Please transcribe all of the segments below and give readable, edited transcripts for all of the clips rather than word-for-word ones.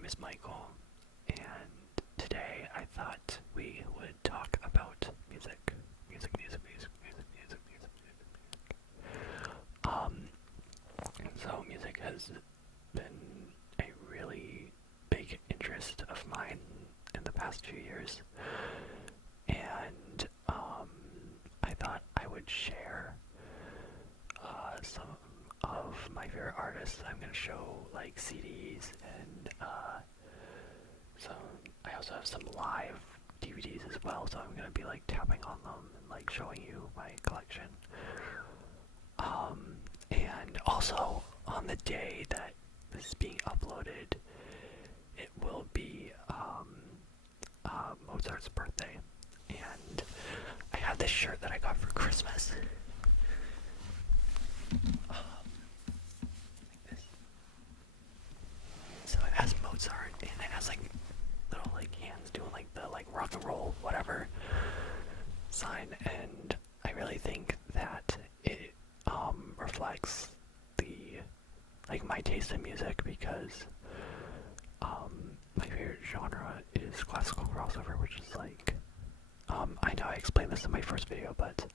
name is Michael, and today I thought we would talk about music. So music has been a really big interest of mine in the past few years, and I thought I would share some of my favorite artists. I'm gonna show like CDs and some. I also have some live DVDs as well, so I'm gonna be like tapping on them and like showing you my collection. And also on the day that this is being uploaded, it will be Mozart's birthday, and I have this shirt that I got for Christmas. Like this. So it has Mozart, and it has like little like hands doing like the like rock and roll whatever sign, and I really think that it reflects the like my taste in music, because my favorite genre is classical crossover, which is like I know I explained this in my first video, but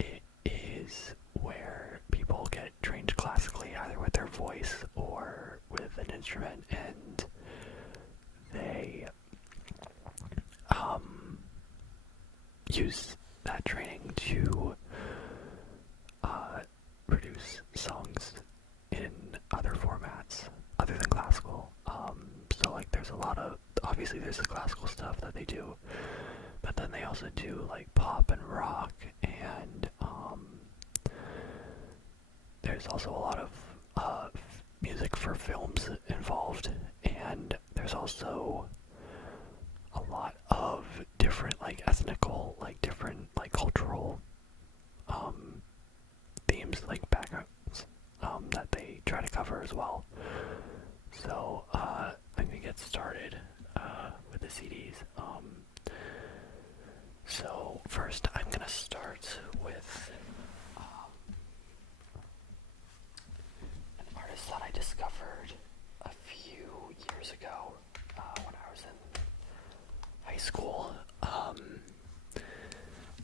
it is where people get trained classically either with their voice or with an instrument, and they use that training to produce songs in other formats other than classical. So like there's a lot of, obviously there's the classical stuff that they do, but then they also do like pop and rock, and there's also a lot of music for films involved, and there's also a lot of different like ethnical, like different like cultural themes, like backgrounds that they try to cover as well. So I'm gonna get started with the CDs. So first I'm gonna start with an artist that I discovered a few years ago when I was in high school.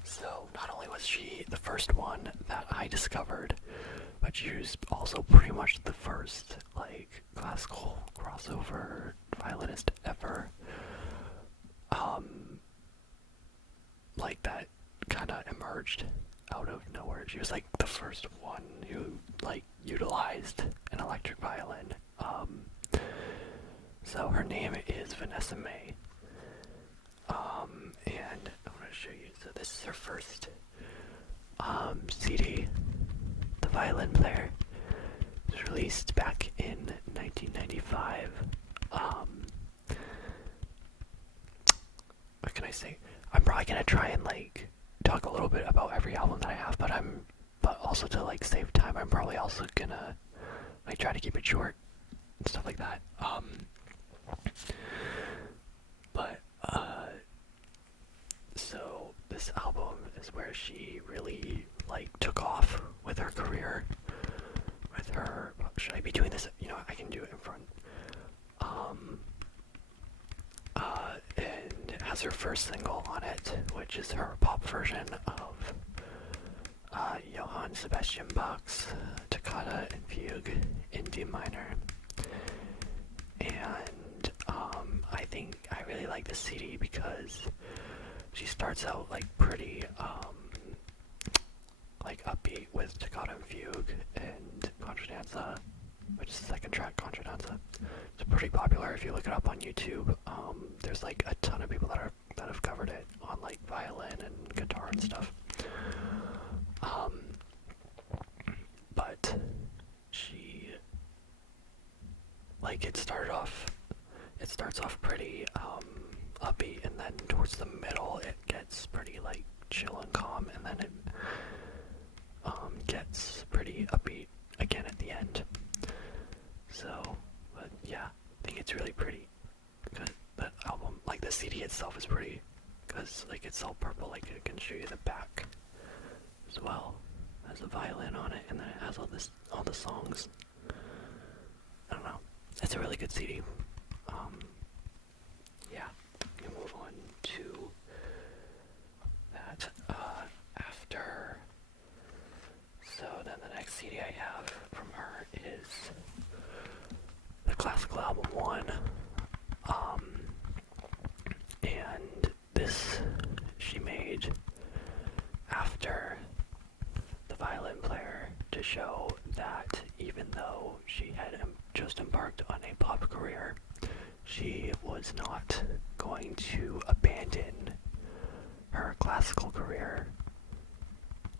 So not only was she the first one that I discovered, but she was also pretty much the first like classical crossover violinist ever. Like that kind of emerged out of nowhere. She was like the first one who like utilized an electric violin. So her name is Vanessa May. And I want to show you. So this is her first CD, The Violin Player. It was released back in 1995. What can I say? I'm probably gonna try and like talk a little bit about every album that I have, but also to like save time, I'm probably also gonna like try to keep it short and stuff like that. But so this album is where she really like took off with her career. With her, should I be doing this? You know, I can do it in front. And it has her first single on it, which is her pop version of Johann Sebastian Bach's Toccata and Fugue in D minor. And I think I really like this CD because she starts out like pretty like upbeat with Toccata and Fugue and Contradanza, which is the second track, Contradanza. It's pretty popular if you look it up on YouTube. There's like a ton of people that have covered it on like violin and guitar and stuff. But she like it starts off pretty upbeat, and then towards the middle it gets pretty like chill and calm, and then it gets pretty upbeat again at the end. So, but yeah, I think it's really pretty. Good. That album, like the CD itself, is pretty, because like it's all purple. Like I can show you the back as well. It has a violin on it, and then it has all the songs. I don't know. it's a really good CD. Yeah, you move on to that after. So then the next CD I have from her is the classical album 1. And this she made after the violin player to show that even though she had just embarked on a pop career, she was not going to abandon her classical career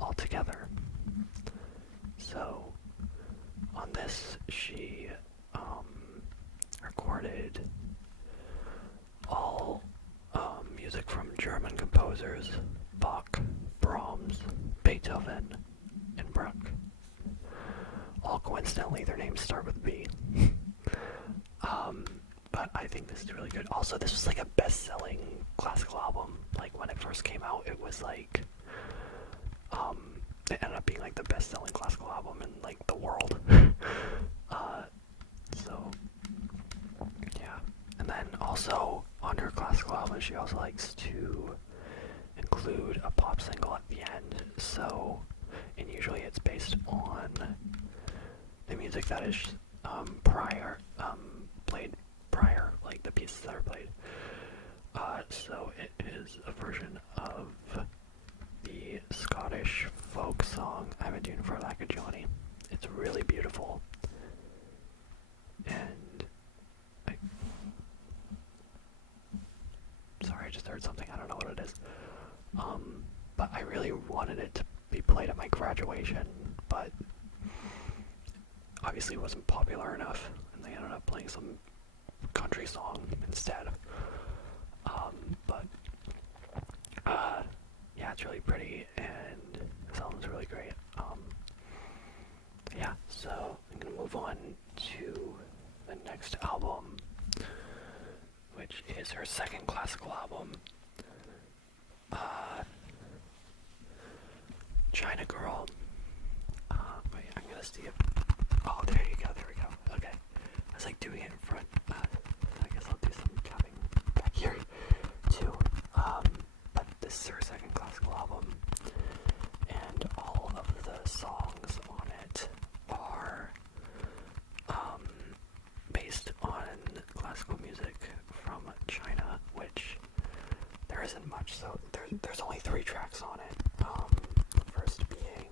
altogether. So on this, she recorded all music from German composers: Bach, Brahms, Beethoven, and Bruch. All coincidentally, their names start with B. But I think this is really good. Also, this was like a best-selling classical album. Like when it first came out, it was like it ended up being like the best-selling classical album in like the world. So yeah. And then also on her classical album, she also likes to include a pop single at the end. So, and usually it's based on the music that is played prior, like the pieces that are played. So it is a version of the Scottish folk song "I'm a Dune for Lack of Johnny." It's really beautiful, and sorry, I just heard something. I don't know what it is. But I really wanted it to be played at my graduation, but obviously it wasn't popular enough, and they ended up playing some country song instead. But yeah, it's really pretty, and the album's really great. Yeah, so I'm gonna move on to the next album, which is her second classical album, China Girl. Wait, I'm gonna see if. Oh, there you go. There we go. Okay, I was like doing it in front. I guess I'll do some tapping back here too. But this is her second classical album, and all of the songs on it are based on classical music from China, which there isn't much. So there's only 3 tracks on it. The first being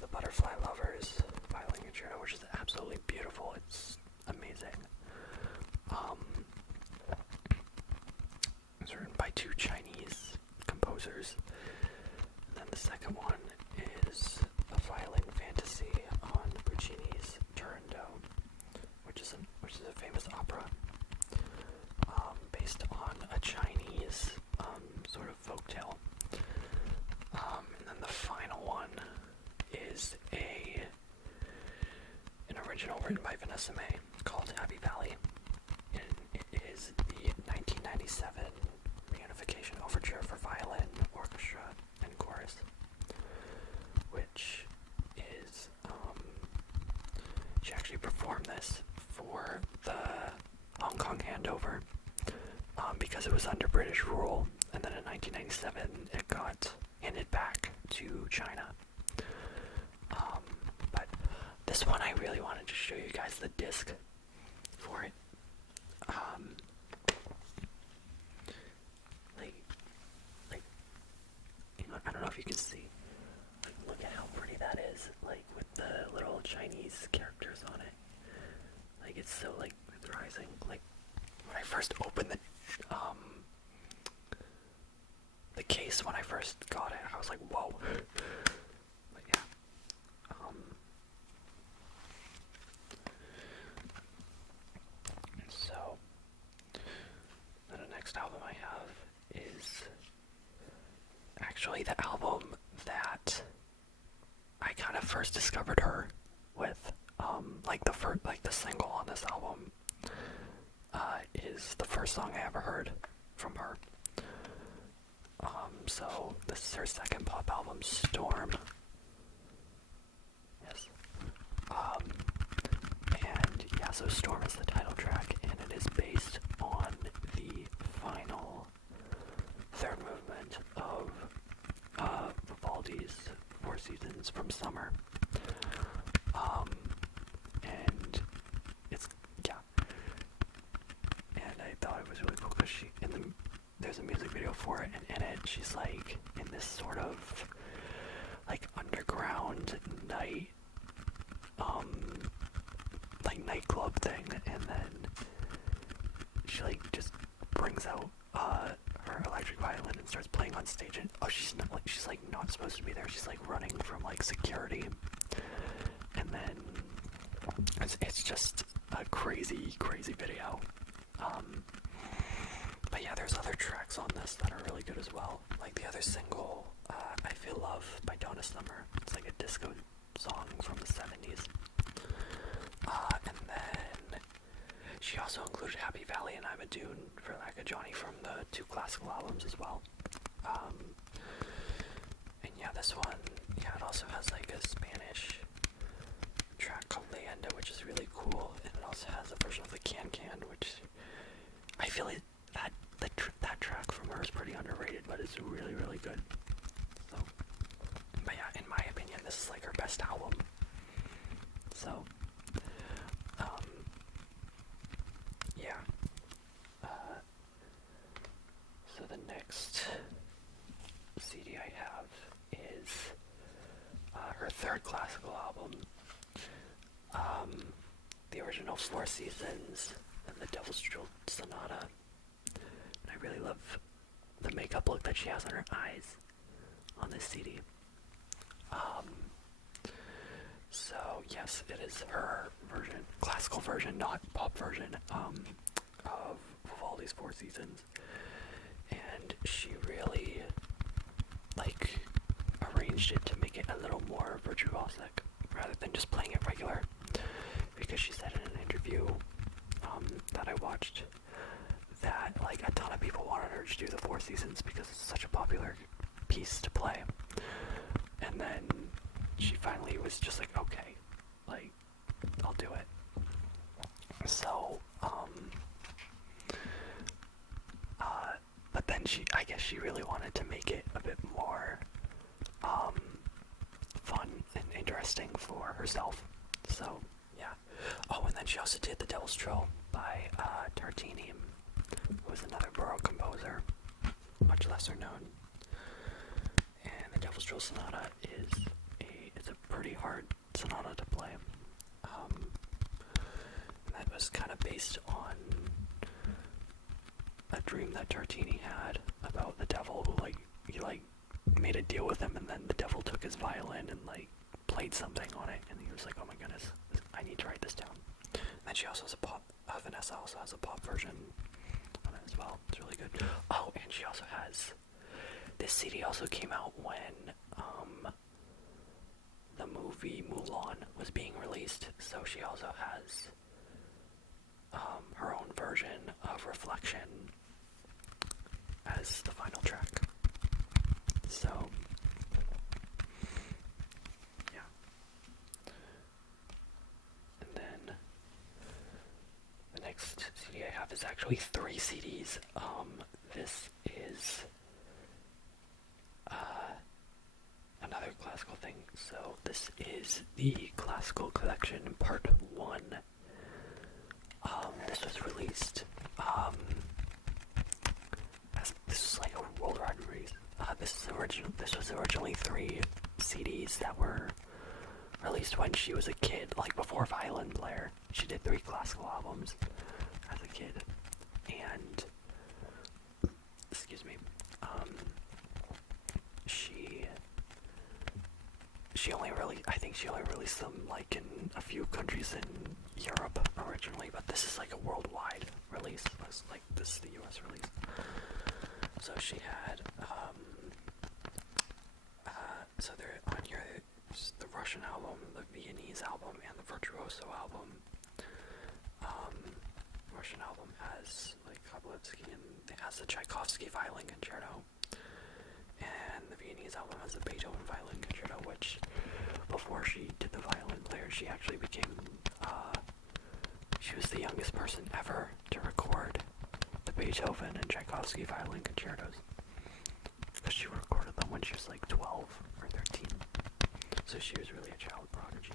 the Butterfly Lovers Violin Concerto, which is absolutely beautiful. It's amazing. It's written by 2 Chinese composers. And then the second one is a violin fantasy on Puccini's Turandot, which is a famous opera based on a Chinese sort of folktale. And then the final one is an original written by Vanessa May called Happy Valley, and it is the 1997 reunification overture for violin, orchestra, and chorus, which is she actually performed this for the Hong Kong handover because it was under British rule, and then in 1997 it got handed back to China. But this one I really wanted to show you guys the disc for it. I don't know if you can see. Like, look at how pretty that is. Like with the little Chinese characters on it. Like it's so like rising. Like when I first opened the case when I first got it, I was like, whoa. But yeah. So then the next album I have is actually the album that I kind of first discovered her with. Like the single on this album is the first song I ever heard from her. So this is her second pop album, Storm. Yes. so Storm is the title track, and it is based on the final third movement of Vivaldi's Four Seasons from Summer. And it's, yeah. And I thought it was really cool because there's a music video for it, and in it she's like in this sort of like underground night, like nightclub thing, and then she like just brings out her electric violin and starts playing on stage, and she's not supposed to be there. She's like running from like security, and then it's just a crazy video. But yeah, there's other tracks on this that are really good as well. Like the other single, I Feel Love by Donna Summer. It's like a disco song from the 70s. And then she also included Happy Valley and I'm a Dune for Like a Johnny from the 2 classical albums as well. And yeah, this one, yeah, it also has like a Spanish track called Leyenda, which is really cool, and it also has a version of the Can Can, which I feel like that track from her is pretty underrated, but it's really good. So, but yeah, in my opinion, this is like her best album. So, yeah. So the next CD I have is her third classical album, the original Four Seasons and the Devil's Drill Sonata. And I really love the makeup look that she has on her eyes on this CD. So yes, it is her version, classical version, not pop version, of Vivaldi's Four Seasons. And she really like arranged it to make it a little more virtuosic rather than just playing it regular, because she said in an interview that I watched that like a ton of people wanted her to do the Four Seasons because it's such a popular piece to play, and then she finally was just like, okay, like I'll do it. So but then I guess she really wanted to make it a bit more fun and interesting for herself. So yeah. Oh, and then she also did The Devil's Trill by Tartini, who was another Baroque composer, much lesser known. And The Devil's Trill Sonata it's a pretty hard sonata to play. And that was kind of based on a dream that Tartini had about the devil, who he made a deal with him, and then the devil took his violin and played something on it, and he was like, oh my goodness, I need to write this down. And then she also has a pop, Vanessa also has a pop version on it as well. It's really good. Oh, and she also has, this CD also came out when the movie Mulan was being released, so she also has her own version of Reflection as the final track. So yeah. And then the next CD I have is actually 3 CDs. This is another classical thing. So this is the Classical Collection Part 1. This was released, this is like a worldwide release. This was originally 3 CDs that were released when she was a kid, like before violin player. She did 3 classical albums as a kid, and excuse me, I think she only released them like in a few countries in Europe originally, but this is like a worldwide release. This is the US release. So she had, so there on here, the Russian album, the Viennese album, and the Virtuoso album. Russian album has like Kablevsky, and it has the Tchaikovsky Violin Concerto, and the Viennese album has the Beethoven Violin Concerto, which before she did the violin player, she actually became She was the youngest person ever to record the Beethoven and Tchaikovsky violin concertos, because she recorded them when she was like 12 or 13. So she was really a child prodigy.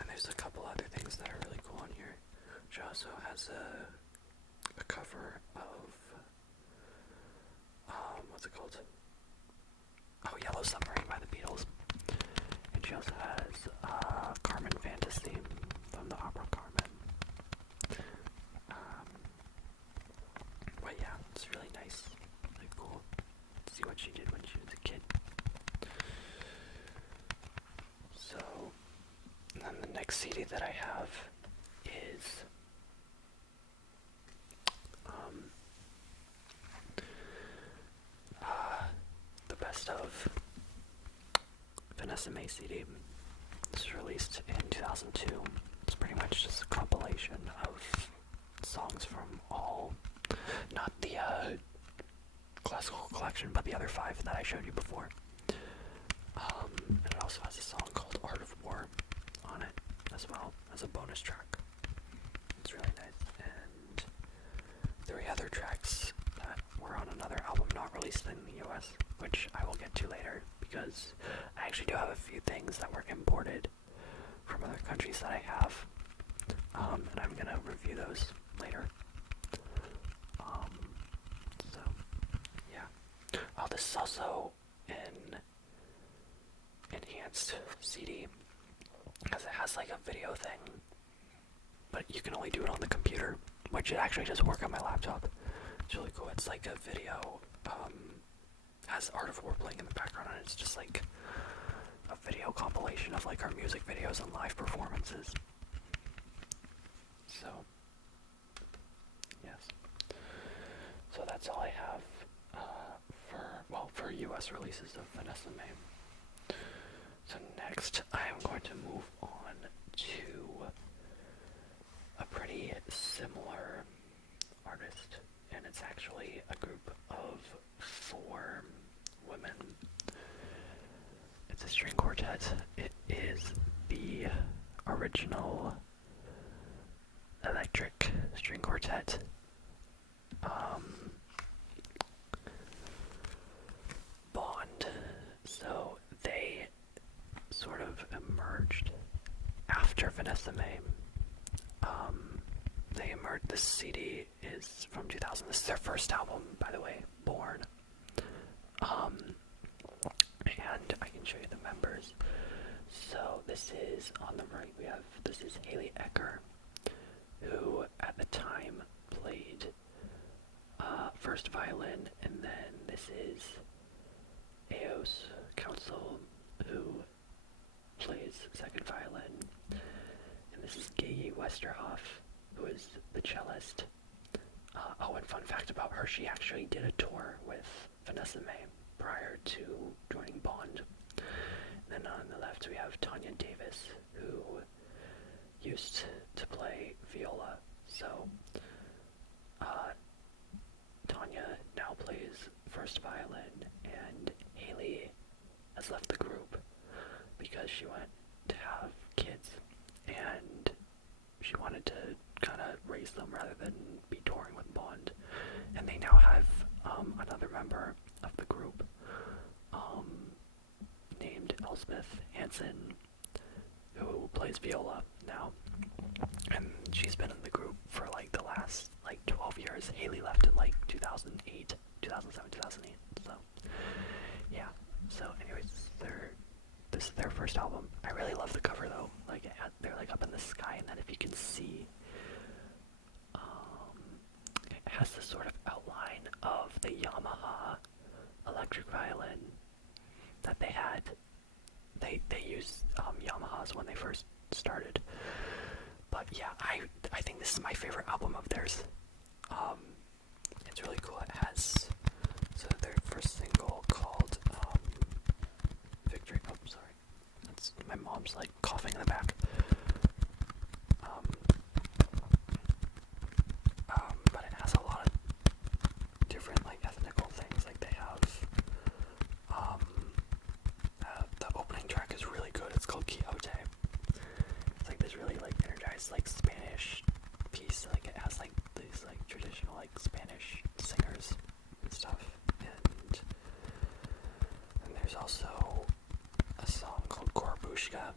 And there's a couple other things that are really cool on here. She also has a cover of, what's it called? Oh, Yellow Submarine by the Beatles. And she also has Carmen Fantasy from the opera Carmen. But yeah, it's really nice, really cool to see what she did when she was a kid. So, and then the next CD that I have is the best of Vanessa Mae CD. This was released in 2002. It's pretty much just a compilation of songs from all, not the classical collection, but the other 5 that I showed you before. And it also has a song called Art of War on it as well as a bonus track. It's really nice. And 3 other tracks that were on another album not released in the US, which I will get to later, because I actually do have a few things that were imported from other countries that I have, and I'm gonna review those later. So yeah. Oh, this is also an enhanced CD, because it has like a video thing, but you can only do it on the computer, which it actually does work on my laptop. It's really cool. It's like a video, has Art of War playing in the background, and it's just like a video compilation of like our music videos and live performances. So, yes. So that's all I have for US releases of Vanessa Mae. So next, I am going to move on to a pretty similar artist, and it's actually a group of 4 women. It's a string quartet. It is the original electric string quartet. Bond. So they sort of emerged after Vanessa Mae. They emerged. This CD is from 2000. This is their first album, by the way, Born. And I can show you the members. So this is on the right. This is Haley Ecker, who at the time played first violin, and then this is Eos Council, who plays second violin, and this is Gigi Westerhoff, who is the cellist. And fun fact about her, she actually did a tour with Vanessa Mae prior to joining Bond. And then on the left we have Tanya Davis, who used to play viola. So Tanya now plays first violin, and Haley has left the group because she went to have kids, and she wanted to kind of raise them rather than be touring with Bond. And they now have another member of the group named Elspeth Hansen, who plays viola now, and she's been in the group for like the last like 12 years. Haley left in like 2008, 2007, 2008. So yeah. So anyways, this is their first album. I really love the cover though. Like they're like up in the sky, and then if you can see, it has this sort of outline of the Yamaha electric violin that they had. They used Yamahas when they first started. But yeah, I think this is my favorite album of theirs. It's really cool. It has their first single called Victory. Oh, sorry. That's my mom's like coughing in the back. But it has a lot of different like ethnical things. Like they have the opening track is really good. It's called Quixote. It's like this really like nice like Spanish piece. Like it has like these like traditional like Spanish singers and stuff. And there's also a song called Korbushka,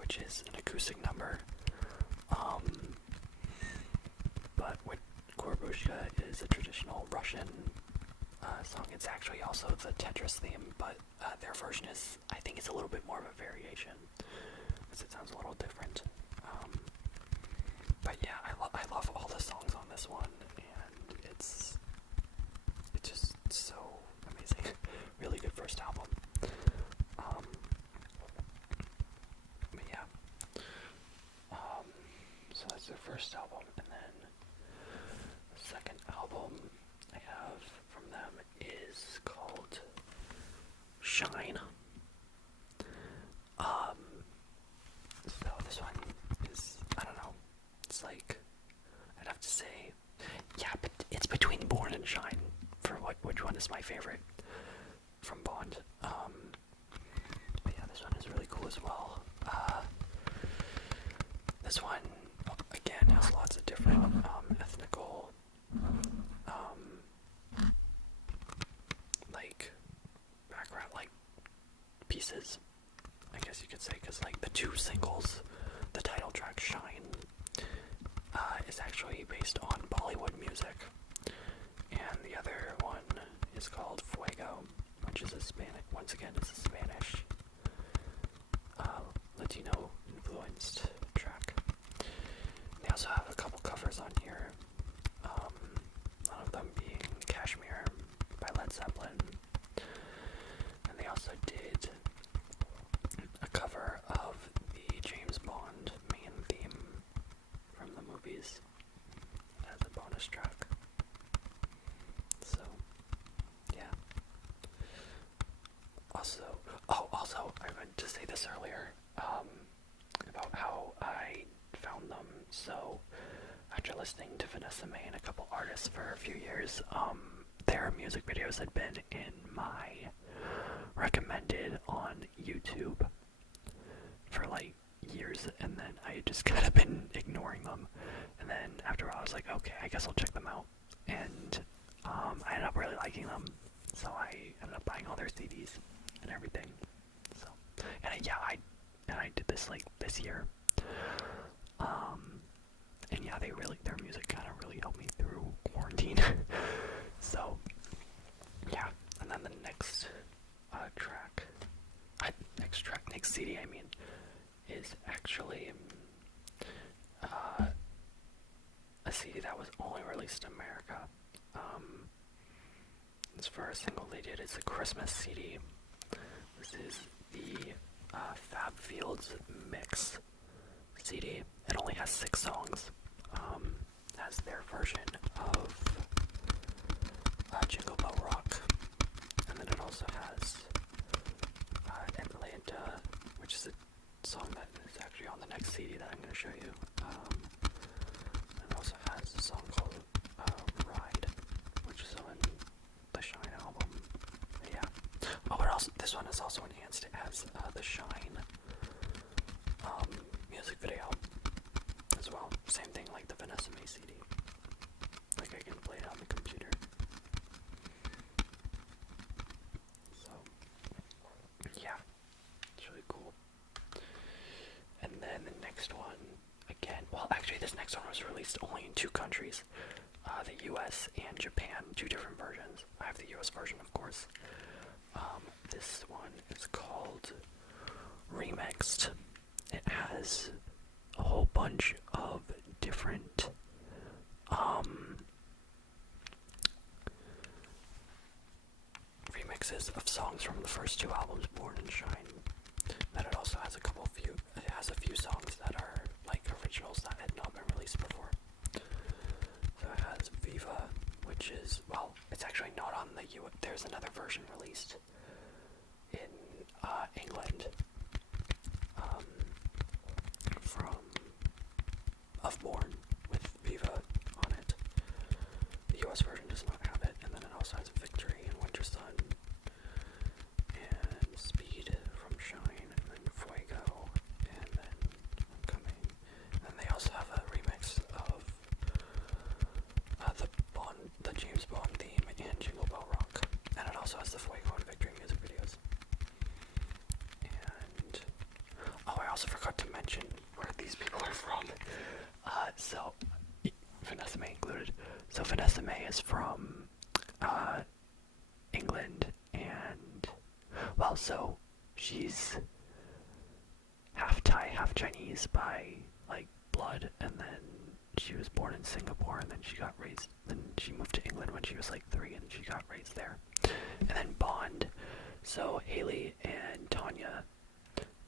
which is an acoustic number. But what Korbushka is a traditional Russian song. It's actually also the Tetris theme, but their version is, I think it's a little bit more of a variation, because it sounds a little different. But yeah, I love all the songs on this one, and it's just so amazing. Really good first album. But yeah. So that's their first album, and then the second album I have from them is called Shine. So this one is, I don't know, it's like, I'd have to say, yeah, but it's between Born and Shine for which one is my favorite from Bond. But yeah, this one is really cool as well. This one, again, has lots of different ethnical, like, background, like, pieces, I guess you could say, because, like, the two singles, the title track, Shine, is actually based on Bollywood music, and the other one is called Fuego, which is a Spanish, once again, it's a Spanish, Latino-influenced track. They also have a couple covers on here, one of them being Kashmir by Led Zeppelin, and they also did a cover of the James Bond main theme from the movies as a bonus track. So, yeah. Also, I meant to say this earlier, about how I found them. So, after listening to Vanessa Mae and a couple artists for a few years, their music videos had been in my recommended on YouTube for like years, and then I just kind of been ignoring them, and then after a while I was like, okay, I guess I'll check them out, and I ended up really liking them, so I ended up buying all their CDs and everything. So, and I did this like this year, and yeah, their music kind of really helped me through quarantine. So yeah, and then the next next CD, I mean, is actually a CD that was only released in America. As far as single they did, it's a Christmas CD. This is the Fab Fields Mix CD. It only has 6 songs. Has their version of Jingle Bell Rock, and then it also has Atlanta, which is a song that is actually on the next CD that I'm going to show you. And it also has a song called Ride, which is on the Shine album. Yeah. Oh, but also this one is also enhanced. It has the Shine music video as well. Same thing like the Vanessa Mae CD. Like I can play it on the computer. So yeah, it's really cool. And then the next one, again, well actually this next one was released only in 2 countries, the US and Japan, 2 different versions. I have the US version, of course. This one is called Remixed. It has a whole bunch of different remixes of songs from the first 2 albums, Born and Shine. Then it also has a few songs that are like originals that had not been released before. So it has Viva, which is, well, it's actually not on the there's another version released in England, of Born with Viva on it. The US version does not have it, and then it also has Victory and Winter Sun, and Speed from Shine, and then Fuego, and then Coming. And then they also uh, England, and well, so she's half Thai, half Chinese by like blood, and then she was born in Singapore, and then she got raised. Then she moved to England when she was like 3, and she got raised there. And then Bond. So Haley and Tanya.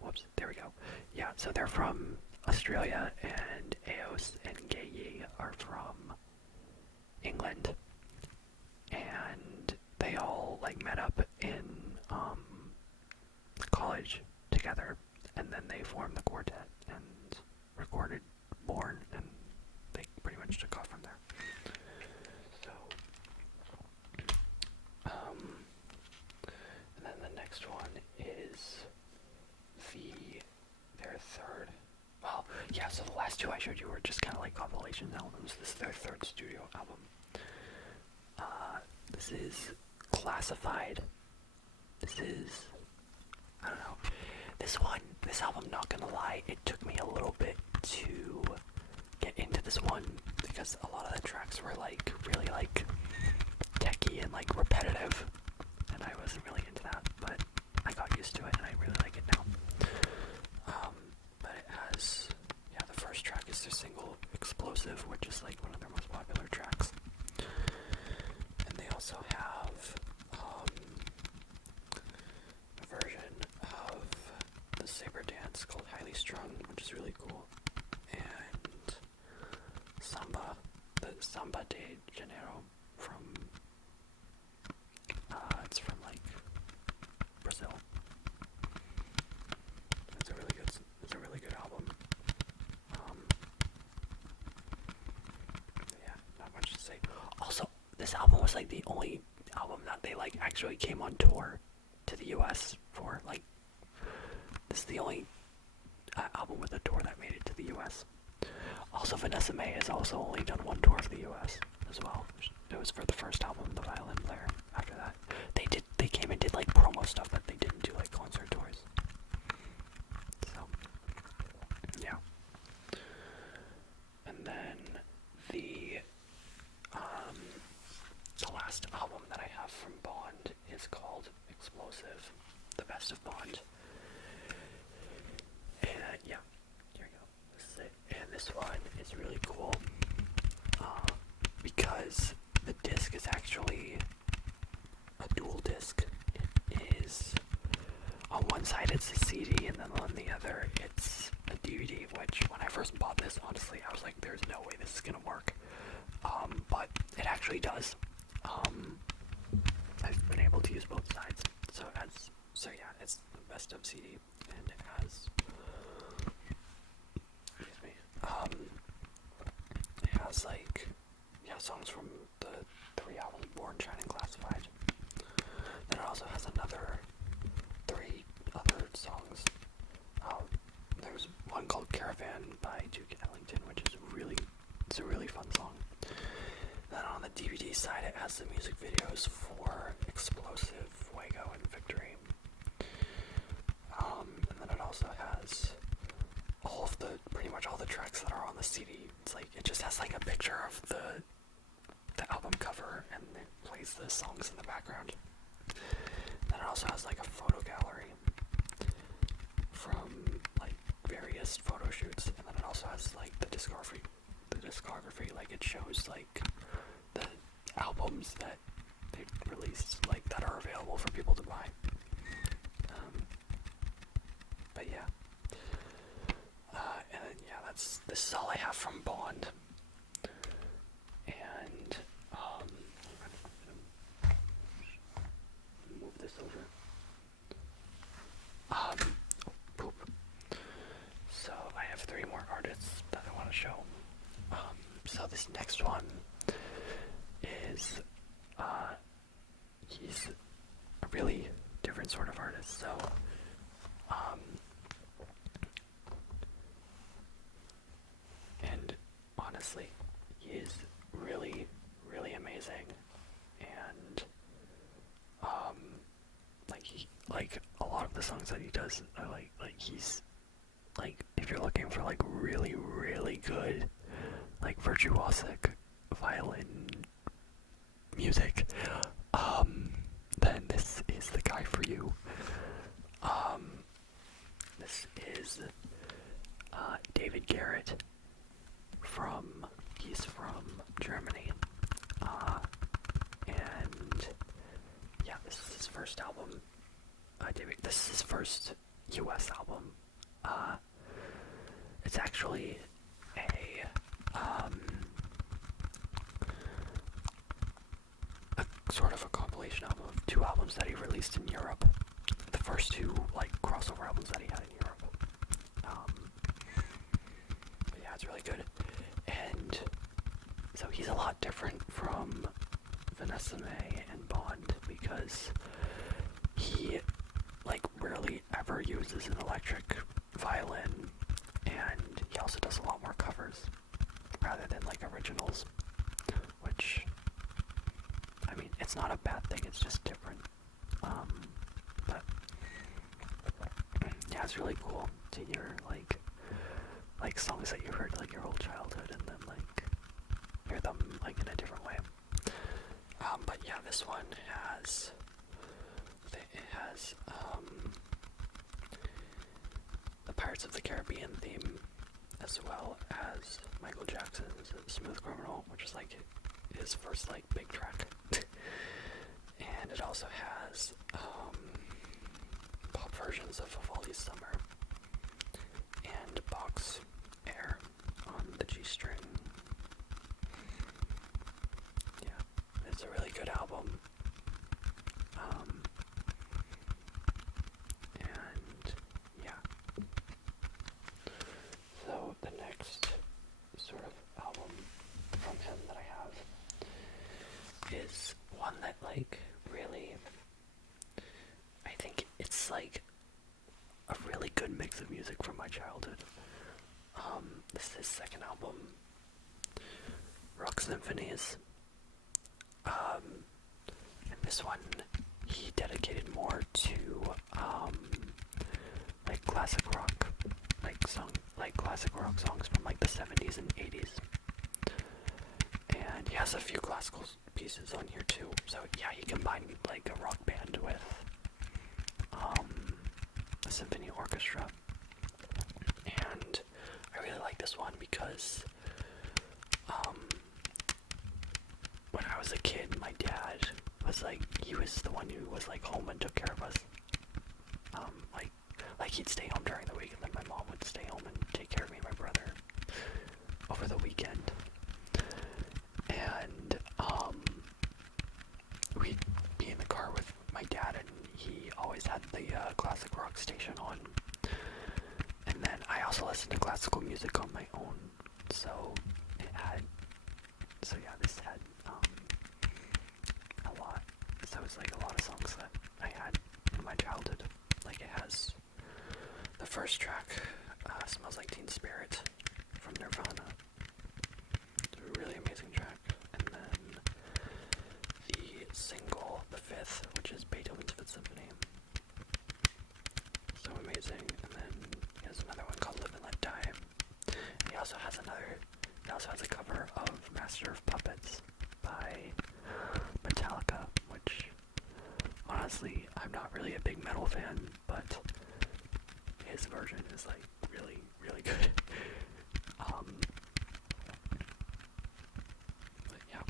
Whoops, there we go. Yeah, so they're from Australia, and Eos and Gaye are from England, and they all like met up in college together, and then they formed the quartet and recorded Born, and they pretty much took off from there. So, and then the next one is their third. Well, yeah. So the last two I showed you were just kind of like compilation albums. This is their third studio album. This is Classified. This is, I don't know. This album, not gonna lie, it took me a little bit to get into this one because a lot of the tracks were like really like techy and like repetitive, and I wasn't really into that, but I got used to it and I really like it now. But it has, yeah, the first track is their single Explosive, which is like one of their most popular tracks. And they also have a version of the Saber Dance called Highly Strung, which is really cool. And Samba, the Samba de Janeiro from, it's from like Brazil. It's a really good album. Yeah, not much to say. Also, this album was like the only album that they like actually came on tour to the US for. Like, this is the only album with a tour that made it to the US. Also, Vanessa Mae has also only done one tour for the US as well. It was for the first album, The Violin Player. After that, they came and did like promo stuff, but they didn't do like concert tours. So, yeah. And then the last album that I have from Bond is called Explosive, The Best of Bond. And yeah, here we go. This is it. And this one is really cool because the disc is actually a dual disc. It is, on one side it's a CD, and then on the other it's a DVD, which when I first bought this, honestly, I was like, there's no way this is gonna work. But it actually does. I've been able to use both sides. So yeah, it's the best of CD, and it has, excuse me, it has like, yeah, songs from the 3 albums, Born, Shining, Classified. Then it also has 3 other songs. There's one called Caravan by Duke Ellington, which is it's a really fun song. Then on the DVD side, it has the music videos for Explosive, Fuego, and Victory. And then it also has pretty much all the tracks that are on the CD. It's like, it just has like a picture of the album cover, and it plays the songs in the background. Then it also has like a photo gallery from like various photo shoots, and then it also has like the discography, like it shows like the albums that they released, like that are available for people to buy. But yeah, and then yeah, this is all I have from Bond. And move this over. Poop. So I have 3 more artists that I want to show. So this next one is, he's a really different sort of artist. So, and honestly, he is really, really amazing. And, like a lot of the songs that he does are like he's, like, if you're looking for like really, really good, like virtuosic violin music, review. This is David Garrett he's from Germany. And yeah, this is his first album. This is his first US album. It's actually a sort of a compilation album of two albums that he released in Europe. The first two, like, crossover albums that he had in Europe. But yeah, it's really good. And so he's a lot different from Vanessa Mae and Bond because he, like, rarely ever uses an electric violin, and he also does a lot more covers rather than, like, originals, which, I mean, it's not a bad thing, it's just different. But yeah, it's really cool to hear like songs that you heard like your whole childhood and then like hear them like in a different way. But yeah, this one has the Pirates of the Caribbean theme, as well as Michael Jackson's Smooth Criminal, which is like his first like big track. And it also has pop versions of Vivaldi's Summer and Bach's Air on the G string. Yeah, it's a really good album. And yeah. So the next sort of album from him that I have is one that like really, I think it's like a really good mix of music from my childhood. This is his second album, Rock Symphonies. And this one he dedicated more to like classic rock, like classic rock songs from like the 70s and 80s. And he has a few classical pieces on here too. So yeah, he combined like a rock band with a symphony orchestra. And I really like this one because when I was a kid, my dad was like, he was the one who was like home and took care of us. Like he'd stay home during the week, and then my mom would stay home and take care of me and my brother over the weekend. And we'd be in the car with my dad, and he always had the classic rock station on. And then I also listened to classical music on my own, so this had a lot. So it's like a lot of songs that I had in my childhood. Like it has the first track, Smells Like Teen Spirit from Nirvana. It's a really amazing track. And then the single, the fifth, which is Beethoven's Fifth Symphony. So amazing. And then he has another one called Live and Let Die. And he also has a cover of Master of Puppets by Metallica, which honestly I'm not really a big metal fan, but his version is like really, really good. But yeah,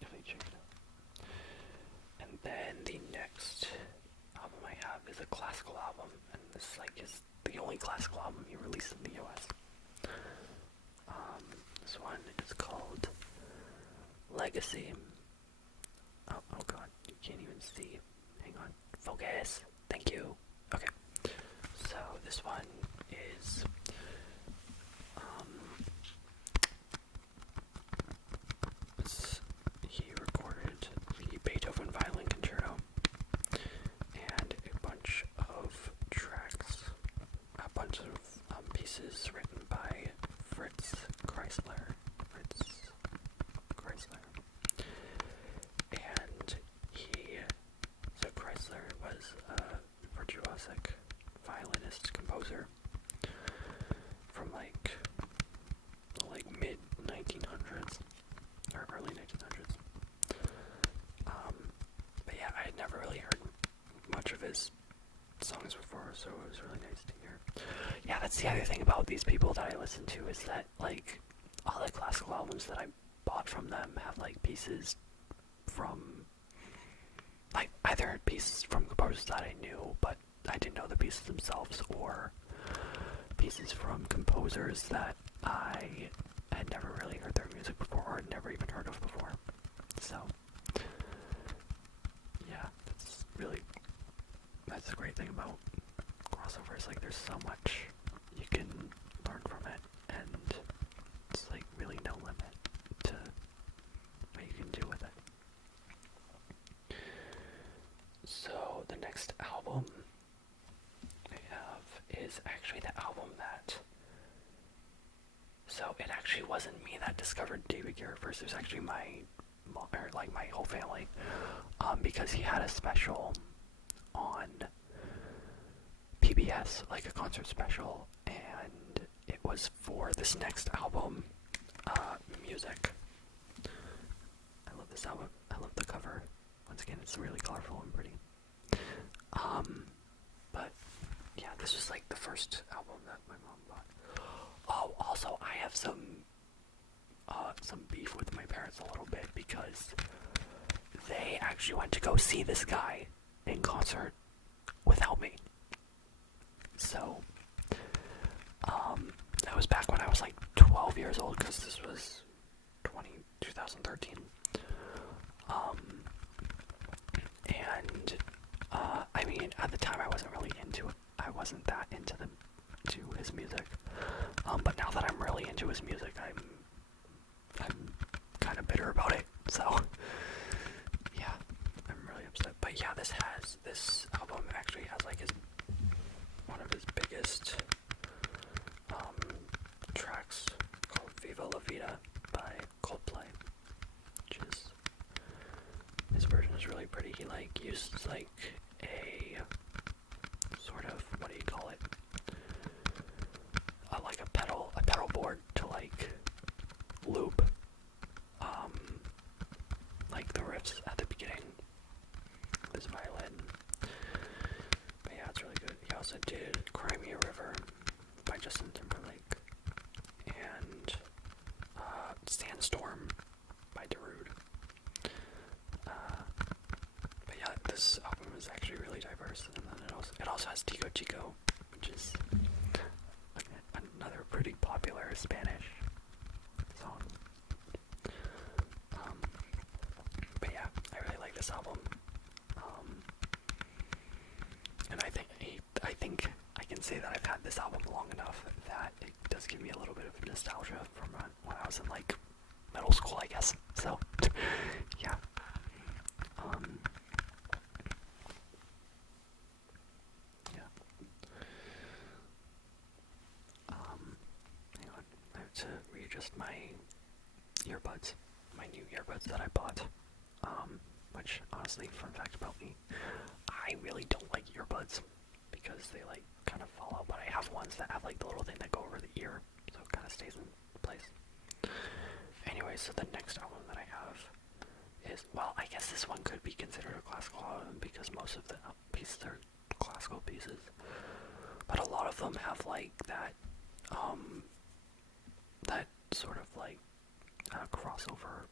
definitely check it out. And then the next album I have is a classical album, and this like is the only classical album he released in the US. This one is called Legacy. Oh god, you can't even see. Hang on. Focus. Thank you. Okay. So this one is he recorded the Beethoven Violin Concerto and a bunch of tracks, a bunch of pieces written by Fritz Kreisler. And so Kreisler was a virtuosic violinist composer from like mid 1900s or early 1900s. But yeah, I had his songs before, so it was really nice to hear. Yeah, that's the other thing about these people that I listen to is that, like, all the classical albums that I bought from them have, like, pieces from, like, either pieces from composers that I knew, but I didn't know the pieces themselves, or pieces from composers that I had never really heard their music before, or had never even heard of before. So, yeah, that's the great thing about crossovers. Like, there's so much you can learn from it, and it's like really no limit to what you can do with it. So the next album I have is actually the album that, so it actually wasn't me that discovered David Garrett first. It was actually my whole family, because he had a special on PBS, like a concert special, and it was for this next album, Music. I love this album. I love the cover. Once again, it's really colorful and pretty. But yeah, this was like the first album that my mom bought. Oh, also, I have some beef with my parents a little bit, because they actually went to go see this guy in concert without me. So, that was back when I was like 12 years old, because this was 2013. And, I mean, at the time I wasn't really into it. I wasn't that into his music. But now that I'm really into his music, I'm kind of bitter about it. So, yeah, I'm really upset. But yeah, this album actually has like one of his biggest tracks, called Viva La Vida by Coldplay, which is, his version is really pretty. He like used like a sort of, what do you call it? Like a pedal board to like loop like the riffs at the beginning of his violin. But yeah, it's really good. He also did Cry Me a River by Justin Timberlake, and Sandstorm by Darude. But yeah, this album is actually really diverse, and then it also has Tico Chico, which is another pretty popular Spanish song. But yeah, I really like this album. And I think I can say that I've had this album long enough that it does give me a little bit of nostalgia from when I was in like middle school, I guess. So yeah. Yeah. Hang on. I have to readjust my earbuds. My new earbuds that I bought. Which, honestly, fun fact about me, I really don't like earbuds because they like kind of fall out, but I have ones that have like the little thing that go over the ear, so it kind of stays in place. Anyway, so the next album that I have is, well, I guess this one could be considered a classical album because most of the pieces are classical pieces, but a lot of them have like that sort of like crossover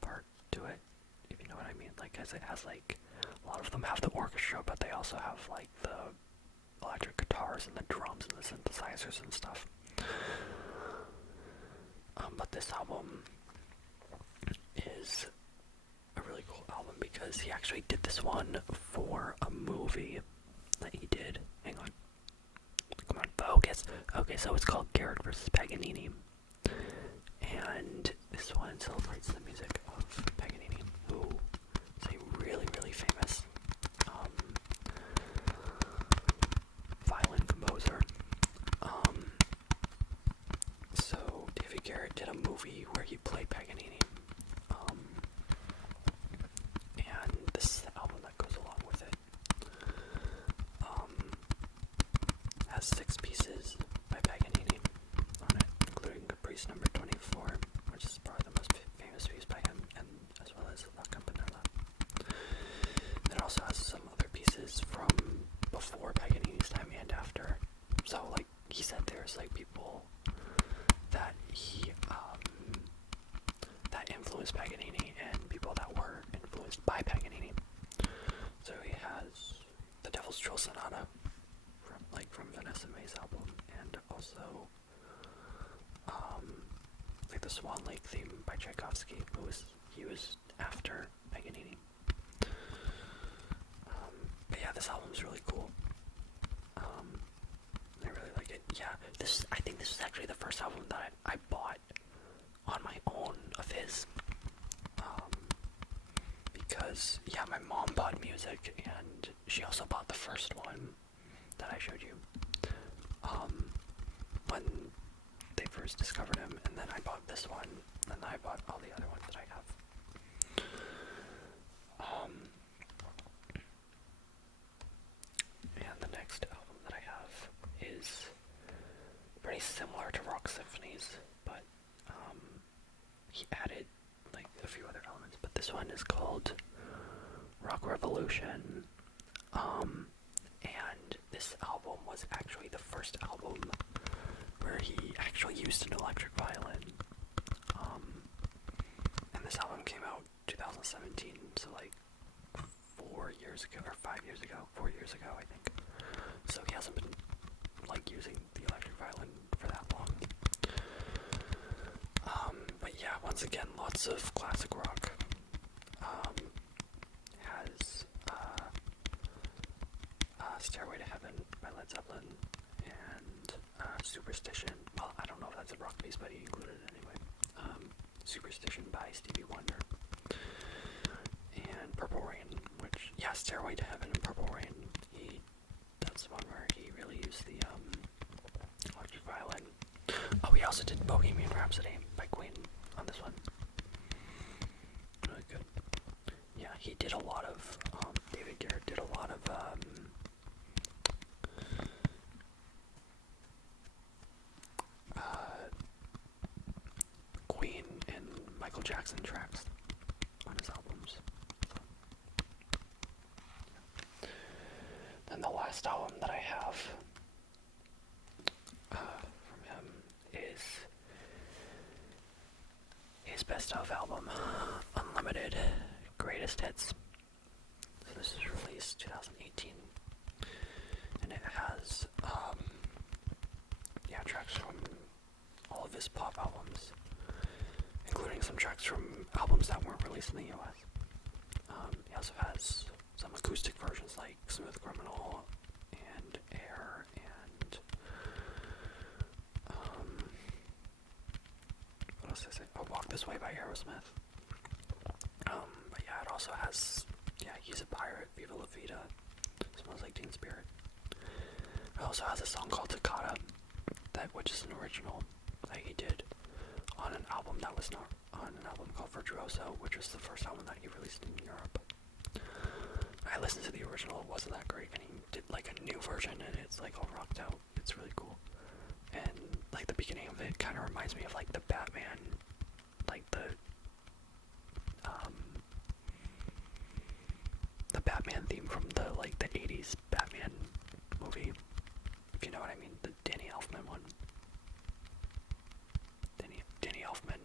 part to it, if you know what I mean. Like, as it has like, a lot of them have the orchestra, but they also have like the electric guitars and the drums and the synthesizers and stuff. But this album is a really cool album because he actually did this one for a movie that he did. Hang on. Come on, focus. Okay, so it's called Garrett vs. Paganini. And this one celebrates the music of Paganini, who is a really, really famous violin composer. So David Garrett did a movie where he played Paganini. And this is the album that goes along with it. Has 6 pieces by Paganini on it, including Caprice number 24, which is probably the most famous piece by him. also like the Swan Lake theme by Tchaikovsky, he was after Paganini. But yeah, this album's really cool. I really like it. Yeah, I think this is actually the first album that I bought on my own of his. Because, yeah, my mom bought music, and she also bought the first one that I showed you. When they first discovered him, and then I bought this one, and then I bought all the other ones that I have. And the next album that I have is pretty similar to Rock Symphonies, but he added like a few other elements. But this one is called Rock Revolution, and this album was actually the first album where he actually used an electric violin. And this album came out 2017, so like 4 years ago, or 5 years ago, 4 years ago, I think. So he hasn't been like using the electric violin for that long. But yeah, once again, lots of classic rock. Has Stairway to Heaven by Led Zeppelin, and Superstition. Well, I don't know if that's a rock piece, but he included it anyway. Superstition by Stevie Wonder. And Purple Rain, which, yeah, Stairway to Heaven and Purple Rain, that's the one where he really used the electric violin. Oh, he also did Bohemian Rhapsody by Queen on this one. Really good. Yeah, he did a lot of, David Garrett did a lot of, Queen and Michael Jackson tracks on his albums. So. Then the last album that I have from him is his best of album, Unlimited Greatest Hits. So this was released 2018, and it has tracks from all of his pop albums, including some tracks from albums that weren't released in the US. He also has some acoustic versions like Smooth Criminal and Air and what else did I say? Oh, Walk This Way by Aerosmith. But yeah, it also has, He's a Pirate, Viva La Vida, Smells Like Teen Spirit. It also has a song called Toccata, which is an original that he did on an album that was not on an album called Virtuoso, which was the first album that he released in Europe. I listened to the original, it wasn't that great, and he did like a new version, and it's like all rocked out. It's really cool. And like the beginning of it kind of reminds me of like the Batman, like the Batman theme from the 80s Batman movie, if you know what I mean, the Danny Elfman one. Danny Elfman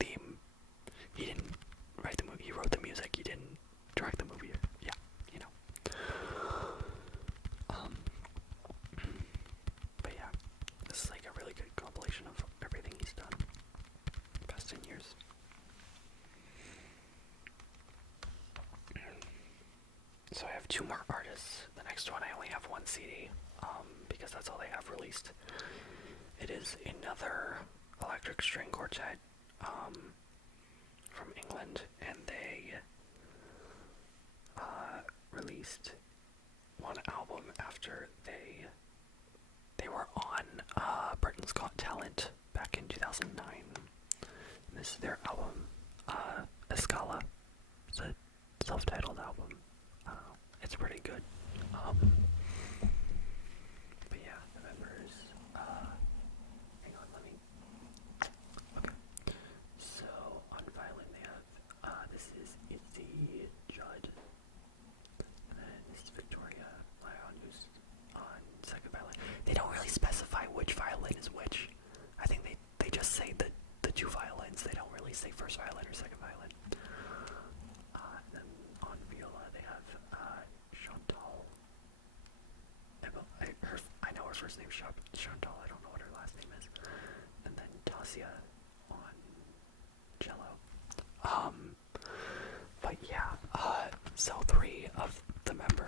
theme. He didn't write the movie, he wrote the music, he didn't direct the movie. Yeah, you know. But yeah, this is like a really good compilation of everything he's done the past 10 years. So I have two more artists. The next one I only have one CD, because that's all they have released. It is another electric string quartet from England, and they released one album after they were on Britain's Got Talent back in 2009. And this is their album, Escala. It's a self-titled album. It's pretty good. But yeah, the members, hang on, let me, okay. So, on violin they have, this is Itzy Judd, and then this is Victoria Lyon, who's on second violin. They don't really specify which violin is which. I think they just say the two violins, they don't really say first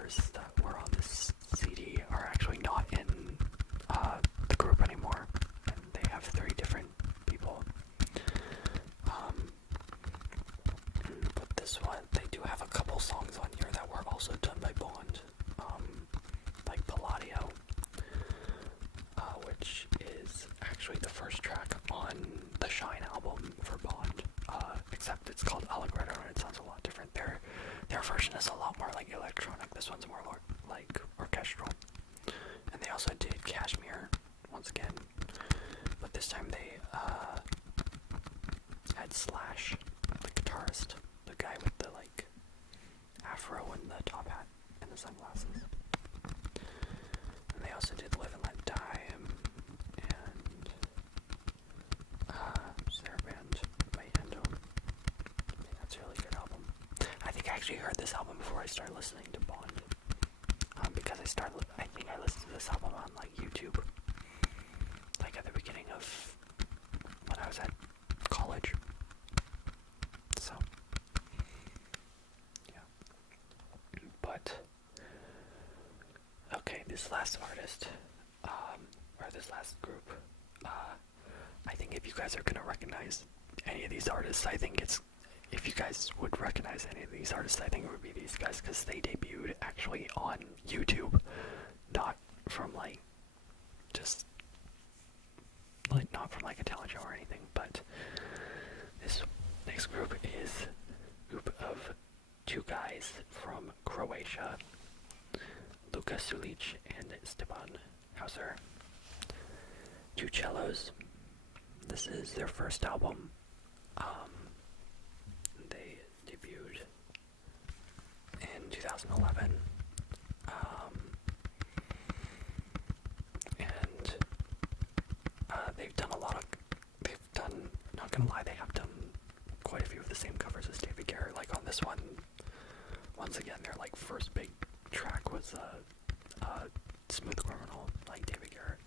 members that were on this CD are actually not in the group anymore, and they have 3 different people. But this one, they do have a couple songs on here that were also done by Bond, like Palladio, which is actually the first track on the Shine album for Bond, except it's called Allegretto and it sounds a lot different. Their version is a lot more like electronic, this one's more like orchestral. And they also did Kashmir once again, but this time they had Slash, the guitarist, the guy with the like afro and the top hat and the sunglasses. And they also did Live and Let Die and Saraband by Endo. I mean, that's a really good album. I think I actually heard this album before I started listening to Bond. Because I think I listened to this album on like YouTube, like at the beginning of when I was at college. So, yeah. But okay, this last artist, or this last group, I think if you guys are gonna recognize any of these artists, I think if you guys would recognize any of these artists, I think it would be these guys, because they debuted actually on YouTube, not from like just like not from like a talent show or anything. But this next group is a group of 2 guys from Croatia, Luka Sulic and Stepan Hauser. 2 cellos. This is their first album. They debuted in 2011. And not gonna lie, they have done quite a few of the same covers as David Garrett. Like on this one, once again, their like first big track was Smooth Criminal, like David Garrett.